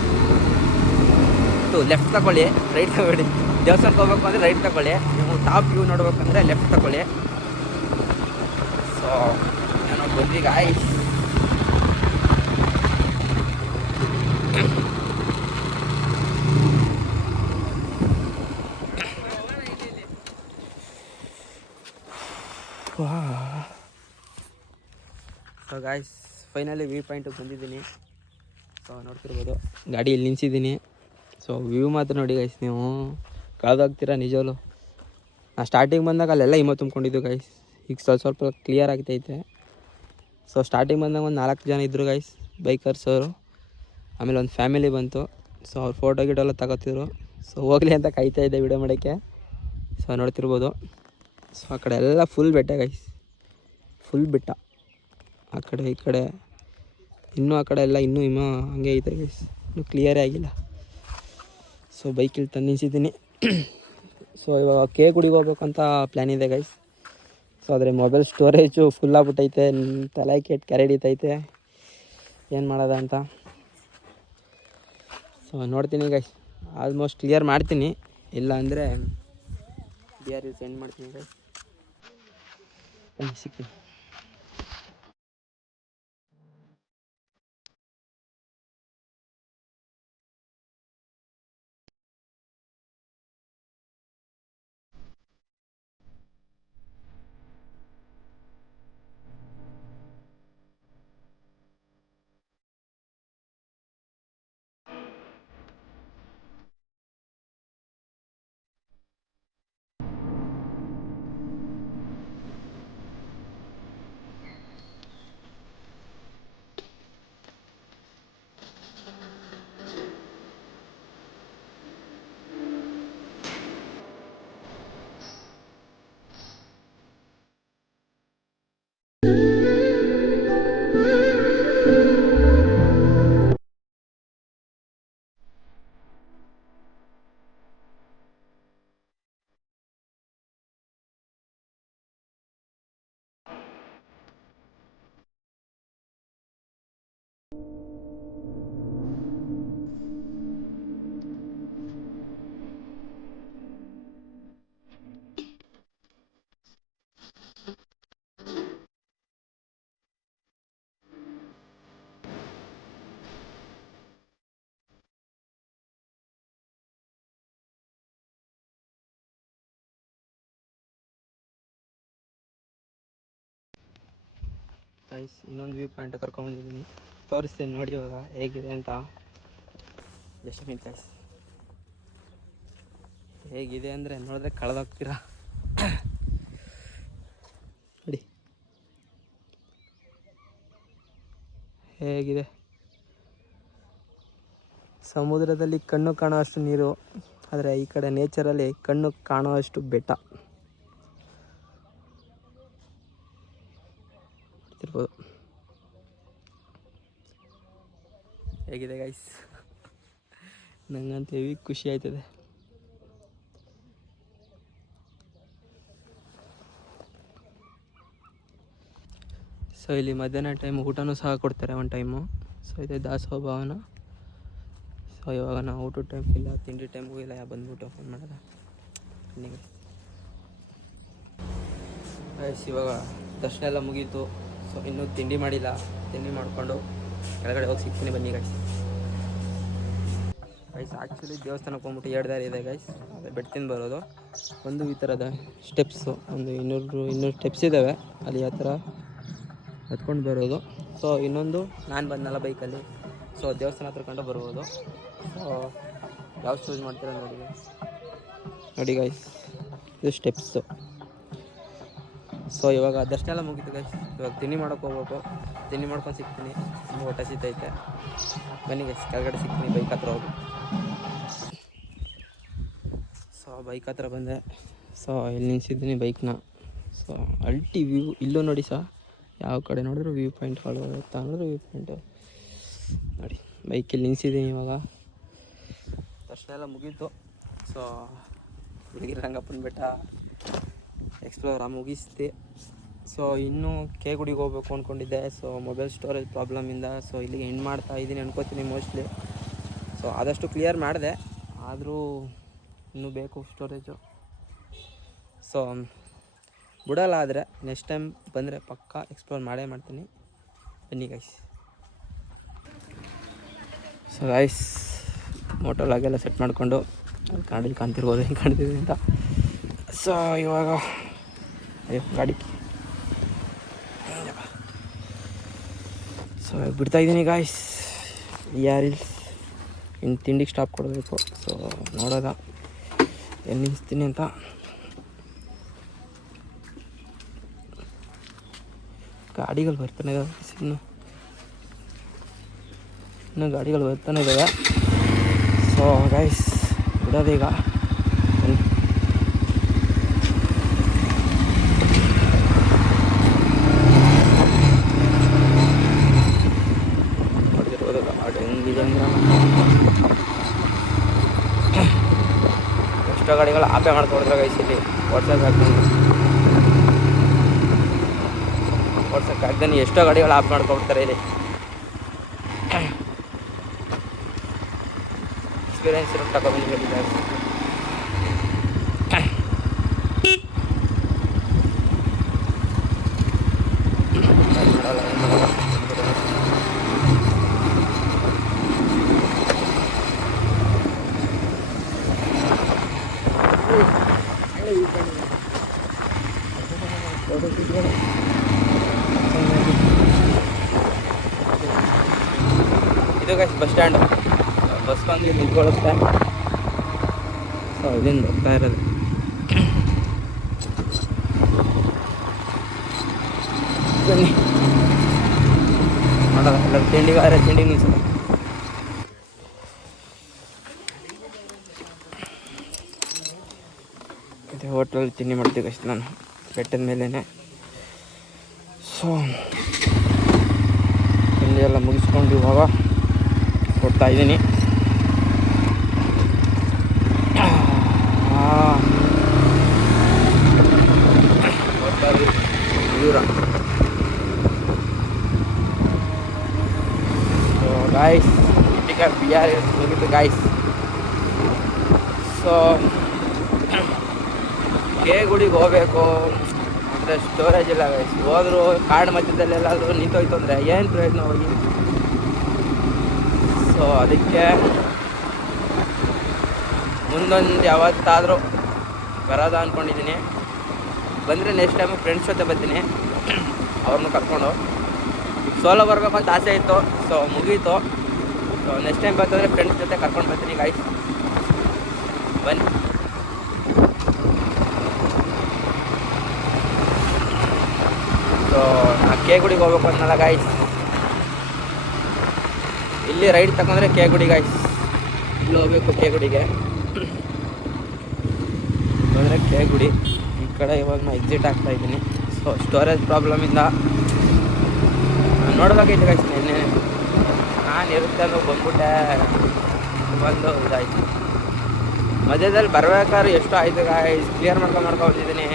ಲೆಫ್ಟ್ ತಗೊಳ್ಳಿ, ರೈಟ್ ತಗೊಳ್ಳಿ. ದೇವಸ್ಥಾನಕ್ಕೆ ಹೋಗ್ಬೇಕು ಅಂದರೆ ರೈಟ್ ತಗೊಳ್ಳಿ, ನೀವು ಟಾಪ್ ವ್ಯೂ ನೋಡ್ಬೇಕಂದ್ರೆ ಲೆಫ್ಟ್ ತಗೊಳ್ಳಿ. ಸೊ ಏನೋ ಬಂದ್ವಿ guys. So guys finally view ಪಾಯಿಂಟಿಗೆ ಬಂದಿದ್ದೀನಿ. ಸೊ ನೋಡ್ತಿರ್ಬೋದು ಗಾಡಿ ಇಲ್ಲಿ ನಿಲ್ಸಿದ್ದೀನಿ. ಸೊ ವ್ಯೂ ಮಾತ್ರ ನೋಡಿ ಗೈಸ್, ನೀವು ಕಳೆದೋಗ್ತೀರಾ ನಿಜವೂ. ನಾ ಸ್ಟಾರ್ಟಿಂಗ್ ಬಂದಾಗ ಅಲ್ಲೆಲ್ಲ ಹಿಮ ತುಂಬ್ಕೊಂಡಿದ್ದು ಗೈಸ್, ಈಗ ಸ್ವಲ್ಪ ಕ್ಲಿಯರ್ ಆಗ್ತೈತೆ. ಸೊ ಸ್ಟಾರ್ಟಿಂಗ್ ಬಂದಾಗ ಒಂದು 4 ಜನ ಇದ್ದರು ಗೈಸ್ ಬೈಕರ್ಸ್ ಅವರು. ಆಮೇಲೆ ಒಂದು ಫ್ಯಾಮಿಲಿ ಬಂತು. ಸೊ ಅವ್ರು ಫೋಟೋ ಗಿಟೋ ಎಲ್ಲ ತಗೋತಿದ್ರು. ಸೊ ಹೋಗಲಿ ಅಂತ ಕಾಯ್ತಾ ಇದ್ದೆ ವಿಡಿಯೋ ಮಾಡೋಕ್ಕೆ. ಸೊ ನೋಡ್ತಿರ್ಬೋದು. ಸೊ ಆ ಕಡೆ ಎಲ್ಲ ಫುಲ್ ಬೆಟ್ಟ ಗೈಸ್, ಫುಲ್ ಬೆಟ್ಟ. ಆ ಕಡೆ ಈ ಕಡೆ ಇನ್ನೂ ಆ ಕಡೆ ಎಲ್ಲ ಇನ್ನೂ ಹಿಮ ಹಂಗೆ ಐತೆ ಗೈಸ್, ಇನ್ನೂ ಕ್ಲಿಯರೇ ಆಗಿಲ್ಲ. ಸೊ ಬೈಕಿಲ್ಲಿ ತಂದು ನಿಲ್ಸಿದ್ದೀನಿ. ಸೊ ಇವಾಗ ಗುಡಿಗೆ ಹೋಗ್ಬೇಕಂತ ಪ್ಲ್ಯಾನ್ ಇದೆ ಗೈಸ್. ಸೊ ಆದರೆ ಮೊಬೈಲ್ ಸ್ಟೋರೇಜು ಫುಲ್ ಆಗ್ಬಿಟ್ಟೈತೆ, ತಲೆ ಕೆಟ್ಟು ಕೆರೆ ಹಿಡಿತೈತೆ, ಏನು ಮಾಡೋದ ಅಂತ. ಸೊ ನೋಡ್ತೀನಿ ಗೈಸ್, ಆಲ್ಮೋಸ್ಟ್ ಕ್ಲಿಯರ್ ಮಾಡ್ತೀನಿ. ಇಲ್ಲ ಅಂದರೆ DRL ಸೆಂಡ್ ಮಾಡ್ತೀನಿ ಗೈಸ್. ಸಿಗ್ತೀನಿ. ಗೈಸ್ ಇನ್ನೊಂದು ವ್ಯೂ ಪಾಯಿಂಟ್ ಕರ್ಕೊಂಡ್ಬಂದಿದ್ದೀನಿ, ತೋರಿಸ್ತೀನಿ ನೋಡಿ ಇವಾಗ ಹೇಗಿದೆ ಅಂತ. ಜಸ್ಟ್ ಮಿನಿಟ್ ಗೈಸ್, ಹೇಗಿದೆ ಅಂದರೆ ನೋಡಿದ್ರೆ ಕಳೆದೋಗ್ತೀರಾ ನೋಡಿ ಹೇಗಿದೆ. ಸಮುದ್ರದಲ್ಲಿ ಕಣ್ಣು ಕಾಣೋ ಅಷ್ಟು ನೀರು, ಆದರೆ ಈ ಕಡೆ ನೇಚರಲ್ಲಿ ಕಣ್ಣು ಕಾಣೋ ಅಷ್ಟು ಬೆಟ್ಟ ಇರ್ಬೋದು. ಹೇಗಿದೆ ಗೈಸ್, ನಂಗಂತ ಹೆವಿ ಖುಷಿ ಆಯ್ತದೆ. ಸೊ ಇಲ್ಲಿ ಮಧ್ಯಾಹ್ನ ಟೈಮ್ ಊಟನೂ ಸಹ ಕೊಡ್ತಾರೆ ಒಂದು ಟೈಮು. ಸೊ ಇದೆ ದಾಸೋಹ ಭವನ. ಸೊ ಇವಾಗ ನಾವು ಊಟದ ಟೈಮ್ ಇಲ್ಲ, ತಿಂಡಿ ಟೈಮ್ಗೂ ಇಲ್ಲ, ಬಂದ್ಬಿಟ್ಟು ಫೋನ್ ಮಾಡೋದ ಗೈಸ್. ಇವಾಗ ದರ್ಶನ ಎಲ್ಲ ಮುಗೀತು. ಸೊ ಇನ್ನೂ ತಿಂಡಿ ಮಾಡಿಲ್ಲ, ತಿಂಡಿ ಮಾಡಿಕೊಂಡು ಕೆಳಗಡೆ ಹೋಗಿ ಸಿಗ್ತೀನಿ ಬನ್ನಿ ಗೈಸ್. ಆ್ಯಕ್ಚುಲಿ ದೇವಸ್ಥಾನಕ್ಕೆ ಹೋಗ್ಬಿಟ್ಟು 2 ದಾರಿ ಇದೆ ಗೈಸ್, ಅದೇ ಬೆಟ್ಟದಿಂದ ಬರೋದು. ಒಂದು ಈ ಥರದ ಸ್ಟೆಪ್ಸು, ಒಂದು 200 ಸ್ಟೆಪ್ಸ್ ಇದ್ದಾವೆ, ಅಲ್ಲಿ ಆ ಥರ ಹತ್ಕೊಂಡು ಬರೋದು. ಸೊ ಇನ್ನೊಂದು ನಾನು ಬಂದನಲ್ಲ ಬೈಕಲ್ಲಿ, ಸೊ ದೇವಸ್ಥಾನ ಹತ್ರ ಕಂಡು ಬರ್ಬೋದು. ಸೊ ಯಾವ ಚೂಸ್ ಮಾಡ್ತೀರ ನೋಡಿ ಗೈಸ್, ಇದು ಸ್ಟೆಪ್ಸು. ಸೊ ಇವಾಗ ದರ್ಶನ ಎಲ್ಲ ಮುಗೀತು ಗೈಸ್. ಇವಾಗ ತಿಂಡಿ ಮಾಡೋಕೆ ಹೋಗ್ಬೇಕು, ತಿಂಡಿ ಮಾಡ್ಕೊಂಡು ಸಿಗ್ತೀನಿ. ತುಂಬ ಹೊಟ್ಟೆ ಸಿಗ್ತೈತೆ, ಬನ್ನಿ ಗೈಸ್ ಕೆಳಗಡೆ ಸಿಗ್ತೀನಿ ಬೈಕ್ ಹತ್ರ ಹೋಗಿ. ಸೊ ಬೈಕ್ ಹತ್ರ ಬಂದೆ. ಸೊ ಇಲ್ಲಿ ನಿಲ್ಸಿದ್ದೀನಿ ಬೈಕ್ನ. ಸೊ ಅಲ್ಟಿ ವ್ಯೂ ಇಲ್ಲೂ ನೋಡಿ ಸಹ, ಯಾವ ಕಡೆ ನೋಡಿದ್ರು ವ್ಯೂ ಪಾಯಿಂಟ್ಗಳು, ನೋಡಿದ್ರು ವ್ಯೂ ಪಾಯಿಂಟು ನೋಡಿ. ಬೈಕಲ್ಲಿ ನಿಲ್ಸಿದ್ದೀನಿ. ಇವಾಗ ದರ್ಶನ ಎಲ್ಲ ಮುಗೀತು. ಸೊ ಹುಡುಗಿರ ರಂಗಪ್ಪನ ಬೆಟ್ಟ ಎಕ್ಸ್ಪ್ಲೋರ್ ಮುಗಿಸ್ದೆ. ಸೊ ಇನ್ನೂ ಗುಡಿಗೆ ಹೋಗ್ಬೇಕು ಅಂದ್ಕೊಂಡಿದ್ದೆ. ಸೊ ಮೊಬೈಲ್ ಸ್ಟೋರೇಜ್ ಪ್ರಾಬ್ಲಮಿಂದ ಸೊ ಇಲ್ಲಿಗೆ ಎಂಡ್ ಮಾಡ್ತಾ ಇದ್ದೀನಿ ಅನ್ಕೋತೀನಿ ಮೋಸ್ಟ್ಲಿ. ಸೊ ಆದಷ್ಟು ಕ್ಲಿಯರ್ ಮಾಡಿದೆ, ಆದರೂ ಇನ್ನೂ ಬೇಕು ಸ್ಟೋರೇಜು. ಸೊ ಬಿಡಲ್ಲ, ಆದರೆ ನೆಕ್ಸ್ಟ್ ಟೈಮ್ ಬಂದರೆ ಪಕ್ಕಾ ಎಕ್ಸ್ಪ್ಲೋರ್ ಮಾಡೇ ಮಾಡ್ತೀನಿ. ಬನ್ನಿ ಗೈಸ್. ಸೊ ಗೈಸ್, ಮೋಟೋಲಾಗೆಲ್ಲ ಸೆಟ್ ಮಾಡಿಕೊಂಡು ಅಲ್ಲಿ ಗಾಡೀಲಿ ಕಾಣ್ತಿರ್ಬೋದು ಹೆಂಗೆ ಕಾಣ್ತಿದೆ ಅಂತ. ಸೊ ಇವಾಗ ಅಯ್ಯೋ ಗಾಡಿ ಸೊ ಬಿಡ್ತಾಯಿದ್ದೀನಿ ಗಾಯ್ಸ್. ಯಾರಿಲ್ಸ್ ಇನ್ನು ತಿಂಡಿಗೆ ಸ್ಟಾಪ್ ಕೊಡಬೇಕು. ಸೊ ನೋಡೋದ ಎಲ್ಲಿ ನಿಲ್ಲಿಸ್ತೀನಿ ಅಂತ. ಗಾಡಿಗಳು ಬರ್ತಾನೆ ಇದ್ದಾವೆ, ಇನ್ನೂ ಗಾಡಿಗಳು ಬರ್ತಾನೆ ಇದ್ದಾವೆ. ಸೊ ಗೈಸ್ ಬಿಡೋದೀಗ. ನೋಡ್ತಿರ್ಬೋದು ಗಾಡಿ ಹೆಂಗಿದೆ ಅಂದ್ರೆ ಎಷ್ಟೋ ಗಾಡಿಗಳು ಆಪೆ ಮಾಡ್ಕೊಡ್ತಾರೆ ಗೈಸ್. ಇಲ್ಲಿ ಓಡ್ಸೋಕೆ ಆಗ್ದಾನೆ ಎಷ್ಟೋ ಗಾಡಿಗಳು ಆಫ್ ಮಾಡ್ಕೊಡ್ತಾರೆ ಇಲ್ಲಿ. ಎಕ್ಸ್ಪೀರಿಯನ್ಸ್ ಇರೋ ತಗೊಂಡು ಹೇಳಿದ್ದಾರೆ. ಇದು ಗೈಸ್ ಬಸ್ ಸ್ಟ್ಯಾಂಡ್. ಬಸ್ ಬಂದು ನಿಂತ್ಕೊಳ್ಳುತ್ತೆ. ಸೊ ಇಲ್ಲಿಂದ ಹೋಗ್ತಾ ಇರೋದು. ಬನ್ನಿ ಮಾಡೋದ ಎಲ್ಲರೂ ತಿಂಡಿಗಾರೆ ತಿಂಡಿ ನಿಲ್ಸೋದು. ಮತ್ತು ಹೋಟ್ಲಲ್ಲಿ ತಿಂಡಿ ಮಾಡ್ತೀವಿ ಅಷ್ಟು ನಾನು ಬೆಟ್ಟದ ಮೇಲೇ. ಸೊ ತಿಂಡಿ ಎಲ್ಲ ಮುಗಿಸ್ಕೊಂಡು ಇವಾಗ ಕೊಡ್ತಾ ಇದ್ದೀನಿ. ದೂರ ಸೊ ಗಾಯ್ಸ್ ಈಗ ಬಿಆರ್ ಮುಗಿತು ಗಾಯ್ಸ್. ಸೊ ಗುಡಿಗೆ ಹೋಗ್ಬೇಕು ಅಂದರೆ ಸ್ಟೋರೇಜ್ ಇಲ್ಲ ಗೈಸ್. ಹೋದ್ರು ಕಾಡು ಮಧ್ಯದಲ್ಲೆಲ್ಲಾದರೂ ನಿಂತೋಯ್ತು ಅಂದರೆ ಏನು ಪ್ರಯೋಜನ ಹೋಗಿ. ಸೊ ಅದಕ್ಕೆ ಮುಂದೊಂದು ಯಾವತ್ತಾದರೂ ಬರೋದ ಅಂದ್ಕೊಂಡಿದ್ದೀನಿ. ಬಂದರೆ ನೆಕ್ಸ್ಟ್ ಟೈಮು ಫ್ರೆಂಡ್ಸ್ ಜೊತೆ ಬರ್ತೀನಿ, ಅವ್ರನ್ನೂ ಕರ್ಕೊಂಡು. ಸೋಲೋ ಬರಬೇಕು ಅಂತ ಆಸೆ ಇತ್ತು. ಸೊ ಮುಗೀತು. ಸೊ ನೆಕ್ಸ್ಟ್ ಟೈಮ್ ಬರ್ತಂದರೆ ಫ್ರೆಂಡ್ಸ್ ಜೊತೆ ಕರ್ಕೊಂಡು ಬರ್ತೀನಿ ಗಾಯ್ಸ್. ಬನ್ನಿ. ಸೊ ನಾ ಗುಡಿಗೆ ಹೋಗ್ಬೇಕು ಅನ್ನಲ್ಲ ಗಾಯ್ಸ್. ಇಲ್ಲಿ ರೈಡ್ ತಗೊಂಡ್ರೆ ಗುಡಿ ಗಾಯ್ಸ್. ಇಲ್ಲಿ ಹೋಗ್ಬೇಕು ಗುಡಿಗೆ ಬಂದರೆ ಗುಡಿ. ಈ ಕಡೆ ಇವಾಗ ನಾನು ಎಕ್ಸಿಟ್ ಆಗ್ತಾ ಇದ್ದೀನಿ. ಸೊ ಸ್ಟೋರೇಜ್ ಪ್ರಾಬ್ಲಮಿಂದ ನೋಡ್ಬೇಕೈತೆ ಗಾಯ್ಸ್. ನಿನ್ನೆ ನಾನು ಇರುತ್ತೆ ಅನ್ನೋ ಬಂದ್ಬಿಟ್ಟೆ ಬಂದು ಇದಾಯಿತು. ಮಧ್ಯದಲ್ಲಿ ಬರ್ಬೇಕಾದ್ರೆ ಎಷ್ಟು ಆಯಿತು ಗಾಯ್ಸ್. ಕ್ಲಿಯರ್ ಮಾಡ್ಕೊಂಡು ಹೋಗ್ತಿದ್ದೀನಿ.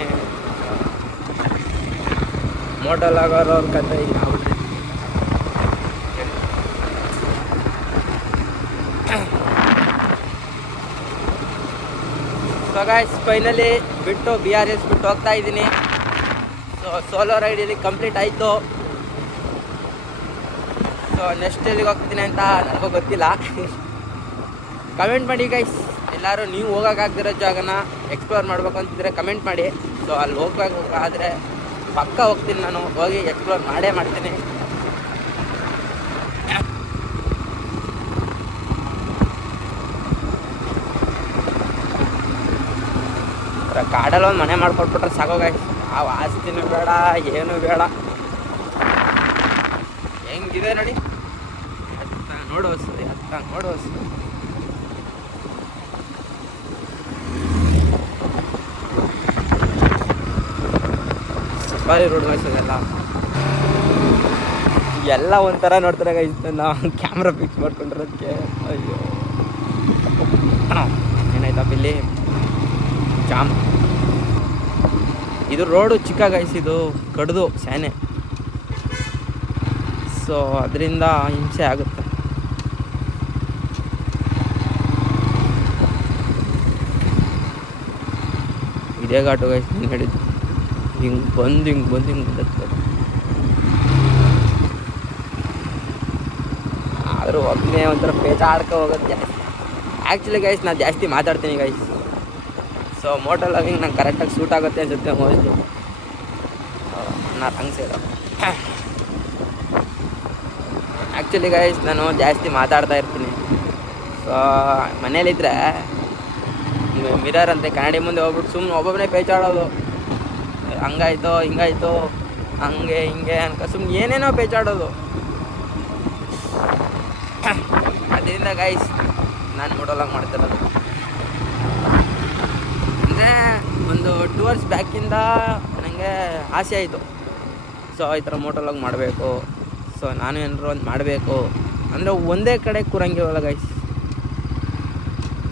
ಮೋಟಲ್ ಆಗೋರು ಅವ್ರ ಕತೆ ಈಗ ಆಗ್ಬಿಟ್ರೆ. ಸೊ ಗಾಯ್ಸ್ ಫೈನಲಿ ಬಿಟ್ಟು BRS ಬಿಟ್ಟು ಹೋಗ್ತಾ ಇದ್ದೀನಿ. ಸೊ ಸೋಲೋ ರೈಡ್ ಇಲ್ಲಿ ಕಂಪ್ಲೀಟ್ ಆಯಿತು. ಸೊ ನೆಕ್ಸ್ಟ್ ಎಲ್ಲಿಗೆ ಹೋಗ್ತೀನಿ ಅಂತ ನನಗೂ ಗೊತ್ತಿಲ್ಲ. ಕಮೆಂಟ್ ಮಾಡಿ ಗೈಸ್. ಎಲ್ಲರೂ ನೀವು ಹೋಗೋಕ್ಕಾಗ್ದಿರೋ ಜಾಗನ ಎಕ್ಸ್ಪ್ಲೋರ್ ಮಾಡ್ಬೇಕು ಅಂತಿದ್ರೆ ಕಮೆಂಟ್ ಮಾಡಿ. ಸೊ ಅಲ್ಲಿ ಹೋಗ್ಬೇಕಾದ್ರೆ ಪಕ್ಕ ಹೋಗ್ತೀನಿ, ನಾನು ಹೋಗಿ ಎಕ್ಸ್ಪ್ಲೋರ್ ಮಾಡೇ ಮಾಡ್ತೀನಿ. ಕಾಡಲ್ಲಿ ಒಂದು ಮನೆ ಮಾಡ್ಕೊಟ್ಬಿಟ್ರೆ ಸಾಕೋ ಗಾಯ್ಸ್. ಆ ಆಸ್ತಿನೂ ಬೇಡ, ಏನೂ ಬೇಡ. ಹೆಂಗಿದೆ ನೋಡಿ, ನೋಡು ಹೊಸದು, ನೋಡು ಹೊಸದು. Safari road guys. ಎಲ್ಲ ಒಂಥರ ನೋಡ್ತಾರೆ ಗಾಯ್ಸ್. ನಾವು ಕ್ಯಾಮ್ರಾ ಫಿಕ್ಸ್ ಮಾಡ್ಕೊಂಡಿರೋದಕ್ಕೆ ಅಯ್ಯೋ ಏನಾಯ್ತಪ್ಪ ಇಲ್ಲಿ ಜಾಮ್. ಇದು ರೋಡು ಚಿಕ್ಕ ಗಾಯ್ಸ್, ಇದು ಕಡ್ದು ಸ್ಯಾನೆ. ಸೊ ಅದರಿಂದ ಹಿಂಸೆ ಆಗುತ್ತೆ. ಇದೇ ಘಾಟು ಗೈಸ್ ಹಿಂಗೆ ಹೇಳಿದ್ದು, ಹಿಂಗೆ ಬಂದು ಆದರೂ ಒಬ್ಬನೇ ಒಂಥರ ಪೇಚಾಡ್ಕೊ ಹೋಗೋದು ಜಾಸ್ತಿ. ಆ್ಯಕ್ಚುಲಿ ಗೈಸ್ ನಾನು ಜಾಸ್ತಿ ಮಾತಾಡ್ತೀನಿ ಗೈಸ್. ಸೊ ಮೋಟೋ ಲಾಗಿಂಗ್ ನಂಗೆ ಕರೆಕ್ಟಾಗಿ ಸೂಟ್ ಆಗುತ್ತೆ ಅನ್ಸುತ್ತೆ ಮೋಸ್ಟ್ಲಿ. ನಾನು ಹಂಗೆ ಸೇರೋ ಆ್ಯಕ್ಚುಲಿ ಗೈಸ್ ನಾನು ಜಾಸ್ತಿ ಮಾತಾಡ್ತಾ ಇರ್ತೀನಿ. ಸೊ ಮನೇಲಿದ್ದರೆ ಮಿರರ್ ಅಂತೆ ಕನ್ನಡಿ ಮುಂದೆ ಹೋಗ್ಬಿಟ್ಟು ಸುಮ್ಮನೆ ಒಬ್ಬೊಬ್ಬನೇ ಪೇಚಾಡೋದು, ಹಂಗಾಯ್ತು ಹಿಂಗಾಯ್ತು ಹಂಗೆ ಹಿಂಗೆ ಅನ್ಕ ಸುಮ್ಮನೆ ಏನೇನೋ ಪೇಚಾಡೋದು. ಅದರಿಂದ ಗೈಸ್ ನಾನು ಮೋಟೋಲಾಗ್ ಮಾಡ್ತಿರೋದು. ಅಂದರೆ ಒಂದು 2 ವರ್ಷ ಬ್ಯಾಕಿಂದ ನನಗೆ ಆಸೆ ಆಯಿತು, ಸೊ ಈ ಥರ ಮೋಟೋಲಾಗ್ ಮಾಡಬೇಕು, ಸೊ ನಾನು ಏನಾರು ಒಂದು ಮಾಡಬೇಕು ಅಂದರೆ ಒಂದೇ ಕಡೆ ಕೂರಂಗಿರಲ್ಲ ಗೈಸ್.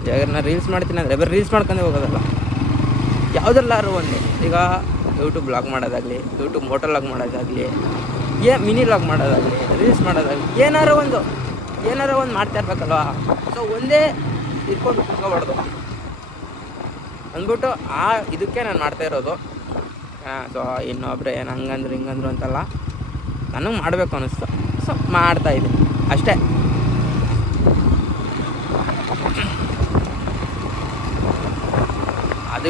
ಇವಾಗ ನಾನು ರೀಲ್ಸ್ ಮಾಡ್ತೀನಿ ಅಂದರೆ ಬರೀ ರೀಲ್ಸ್ ಮಾಡ್ಕೊಂಡೇ ಹೋಗೋದಲ್ಲ, ಯಾವುದೆಲ್ಲಾರು ಒಂದೇ. ಈಗ ಯೂಟ್ಯೂಬ್ ಬ್ಲಾಗ್ ಮಾಡೋದಾಗಲಿ, ಯೂಟ್ಯೂಬ್ ಮೋಟೋಲಾಗ್ ಮಾಡೋದಾಗಲಿ, ಮಿನಿ ಲಾಗ್ ಮಾಡೋದಾಗಲಿ, ರೀಲ್ಸ್ ಮಾಡೋದಾಗಲಿ, ಏನಾರು ಒಂದು ಮಾಡ್ತಾ ಇರ್ಬೇಕಲ್ವ. ಸೊ ಒಂದೇ ಇಟ್ಕೊಂಡು ಕುತ್ಕೊಬಾರ್ದು ಅಂದ್ಬಿಟ್ಟು ಇದಕ್ಕೆ ನಾನು ಮಾಡ್ತಾ ಇರೋದು. ಸೊ ಇನ್ನೊಬ್ರು ಏನು ಹಂಗಂದ್ರು ಹಿಂಗಂದ್ರು ಅಂತಲ್ಲ, ನನಗೆ ಮಾಡಬೇಕು ಅನ್ನಿಸ್ತು, ಸೊ ಮಾಡ್ತಾಯಿದ್ದೀನಿ ಅಷ್ಟೇ.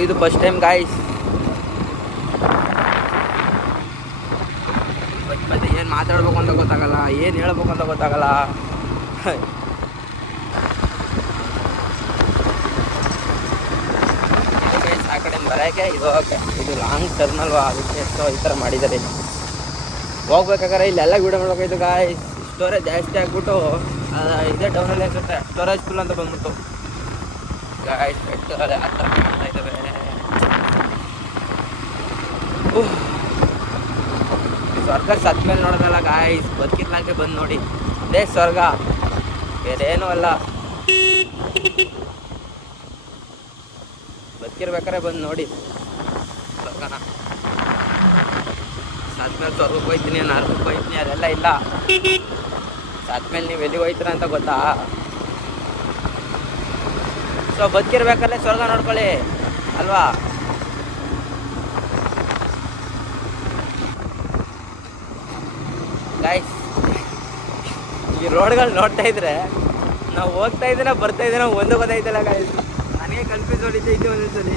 ಇದು ಫಸ್ಟ್ ಟೈಮ್ ಗಾಯ್ಸ್. ಮತ್ತೆ ಏನು ಮಾತಾಡ್ಬೇಕು ಅಂತ ಗೊತ್ತಾಗಲ್ಲ, ಏನು ಹೇಳ್ಬೇಕು ಅಂತ ಗೊತ್ತಾಗಲ್ಲ. ಆ ಕಡೆಯಿಂದ ಬರೋಕ್ಕೆ ಇದು ಲಾಂಗ್ ಟರ್ನ್ ಅಲ್ವಾ, ಅದಕ್ಕೆ ಸೊ ಈ ಥರ ಮಾಡಿದ್ದಾರೆ. ಹೋಗ್ಬೇಕಾದ್ರೆ ಇಲ್ಲೆಲ್ಲ ವೀಡಿಯೋ ಮಾಡ್ಬೇಕಾಯ್ತು ಗಾಯ್ಸ್. ಸ್ಟೋರೇಜ್ ಜಾಸ್ತಿ ಆಗಿಬಿಟ್ಟು ಇದೇ ಡೌನಲ್ಲಿ ಅನ್ಸುತ್ತೆ, ಸ್ಟೋರೇಜ್ ಫುಲ್ ಅಂತ ಬಂದ್ಬಿಟ್ಟು ಗಾಯ್ಸ್. ಪೆಟ್ರೋಲ್ ಆ ಥರ ಮಾಡ್ತಾ ಇದ್ದಾವೆ. ಸ್ವರ್ಗ ಸತ್ ಮೇಲೆ ನೋಡೋದಲ್ಲ ಗಾಯ್ಸ್, ಬದುಕಿರ್ಲಾಕೆ ಬಂದು ನೋಡಿ, ಅದೇ ಸ್ವರ್ಗ, ಬೇರೇನೂ ಅಲ್ಲ. ಬದುಕಿರ್ಬೇಕಾರೆ ಬಂದು ನೋಡಿ ಸ್ವರ್ಗನ. ಸತ್ಮೇಲೆ ಸ್ವರ್ಗಕ್ಕೆ ಹೋಯ್ತೀನಿ, ನರಕಕ್ಕೆ ಹೋಯ್ತೀನಿ ಅದೆಲ್ಲ ಇಲ್ಲ. ಸತ್ಮೇಲೆ ನೀವು ಎಲ್ಲಿಗೆ ಹೋಯ್ತೀರ ಅಂತ ಗೊತ್ತಾ. ಸೊ ಬದುಕಿರ್ಬೇಕಾದ್ರೆ ಸ್ವರ್ಗ ನೋಡ್ಕೊಳ್ಳಿ ಅಲ್ವಾ. ಗಾಯ್ಸ್ ಈ ರೋಡ್ಗಳು ನೋಡ್ತಾ ಇದ್ರೆ ನಾವು ಹೋಗ್ತಾ ಇದ್ದೀನ ಬರ್ತಾ ಇದ್ದೀನ ಒಂದು ಗೊತ್ತಾಯ್ತಲ್ಲ ಗಾಯ್ಸ್. ನನಗೆ ಕನ್ಫ್ಯೂಸ್ ಹೊಡಿತೈತಿ ಒಂದೊಂದ್ಸಲಿ.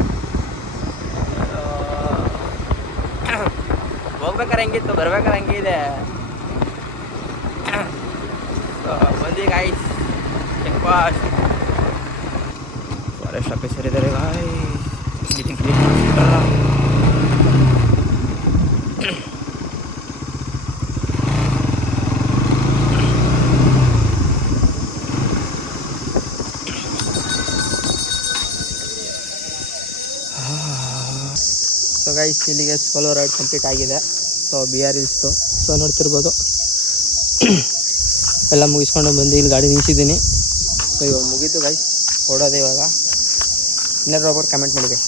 ಹೋಗ್ಬೇಕಾರೆ ಹೆಂಗಿತ್ತು, ಬರ್ಬೇಕಾರೆ ಹಂಗೆ ಇದೆ. ಬಂದಿ guys, check post. Forest officer ಇದ್ದಾರೆ ಗಾಯ್ಸ್. ಸೊ ಗೈಸ್ ಇಲ್ಲಿಗೆ ಸೋಲೋ ರೈಡ್ ಕಂಪ್ಲೀಟ್ ಆಗಿದೆ. ಸೊ BR ಹಿಲ್ಸ್ದು ಸೊ ನೋಡ್ತಿರ್ಬೋದು. ಎಲ್ಲ ಮುಗಿಸ್ಕೊಂಡು ಬಂದು ಇಲ್ಲಿ ಗಾಡಿ ನಿಲ್ಸಿದ್ದೀನಿ. ಸೊ ಇವಾಗ ಮುಗೀತು ಗೈಸ್, ಓಡೋದೆ ಇವಾಗ. ಇನ್ನೇನು ಕಮೆಂಟ್ ಮಾಡಿ.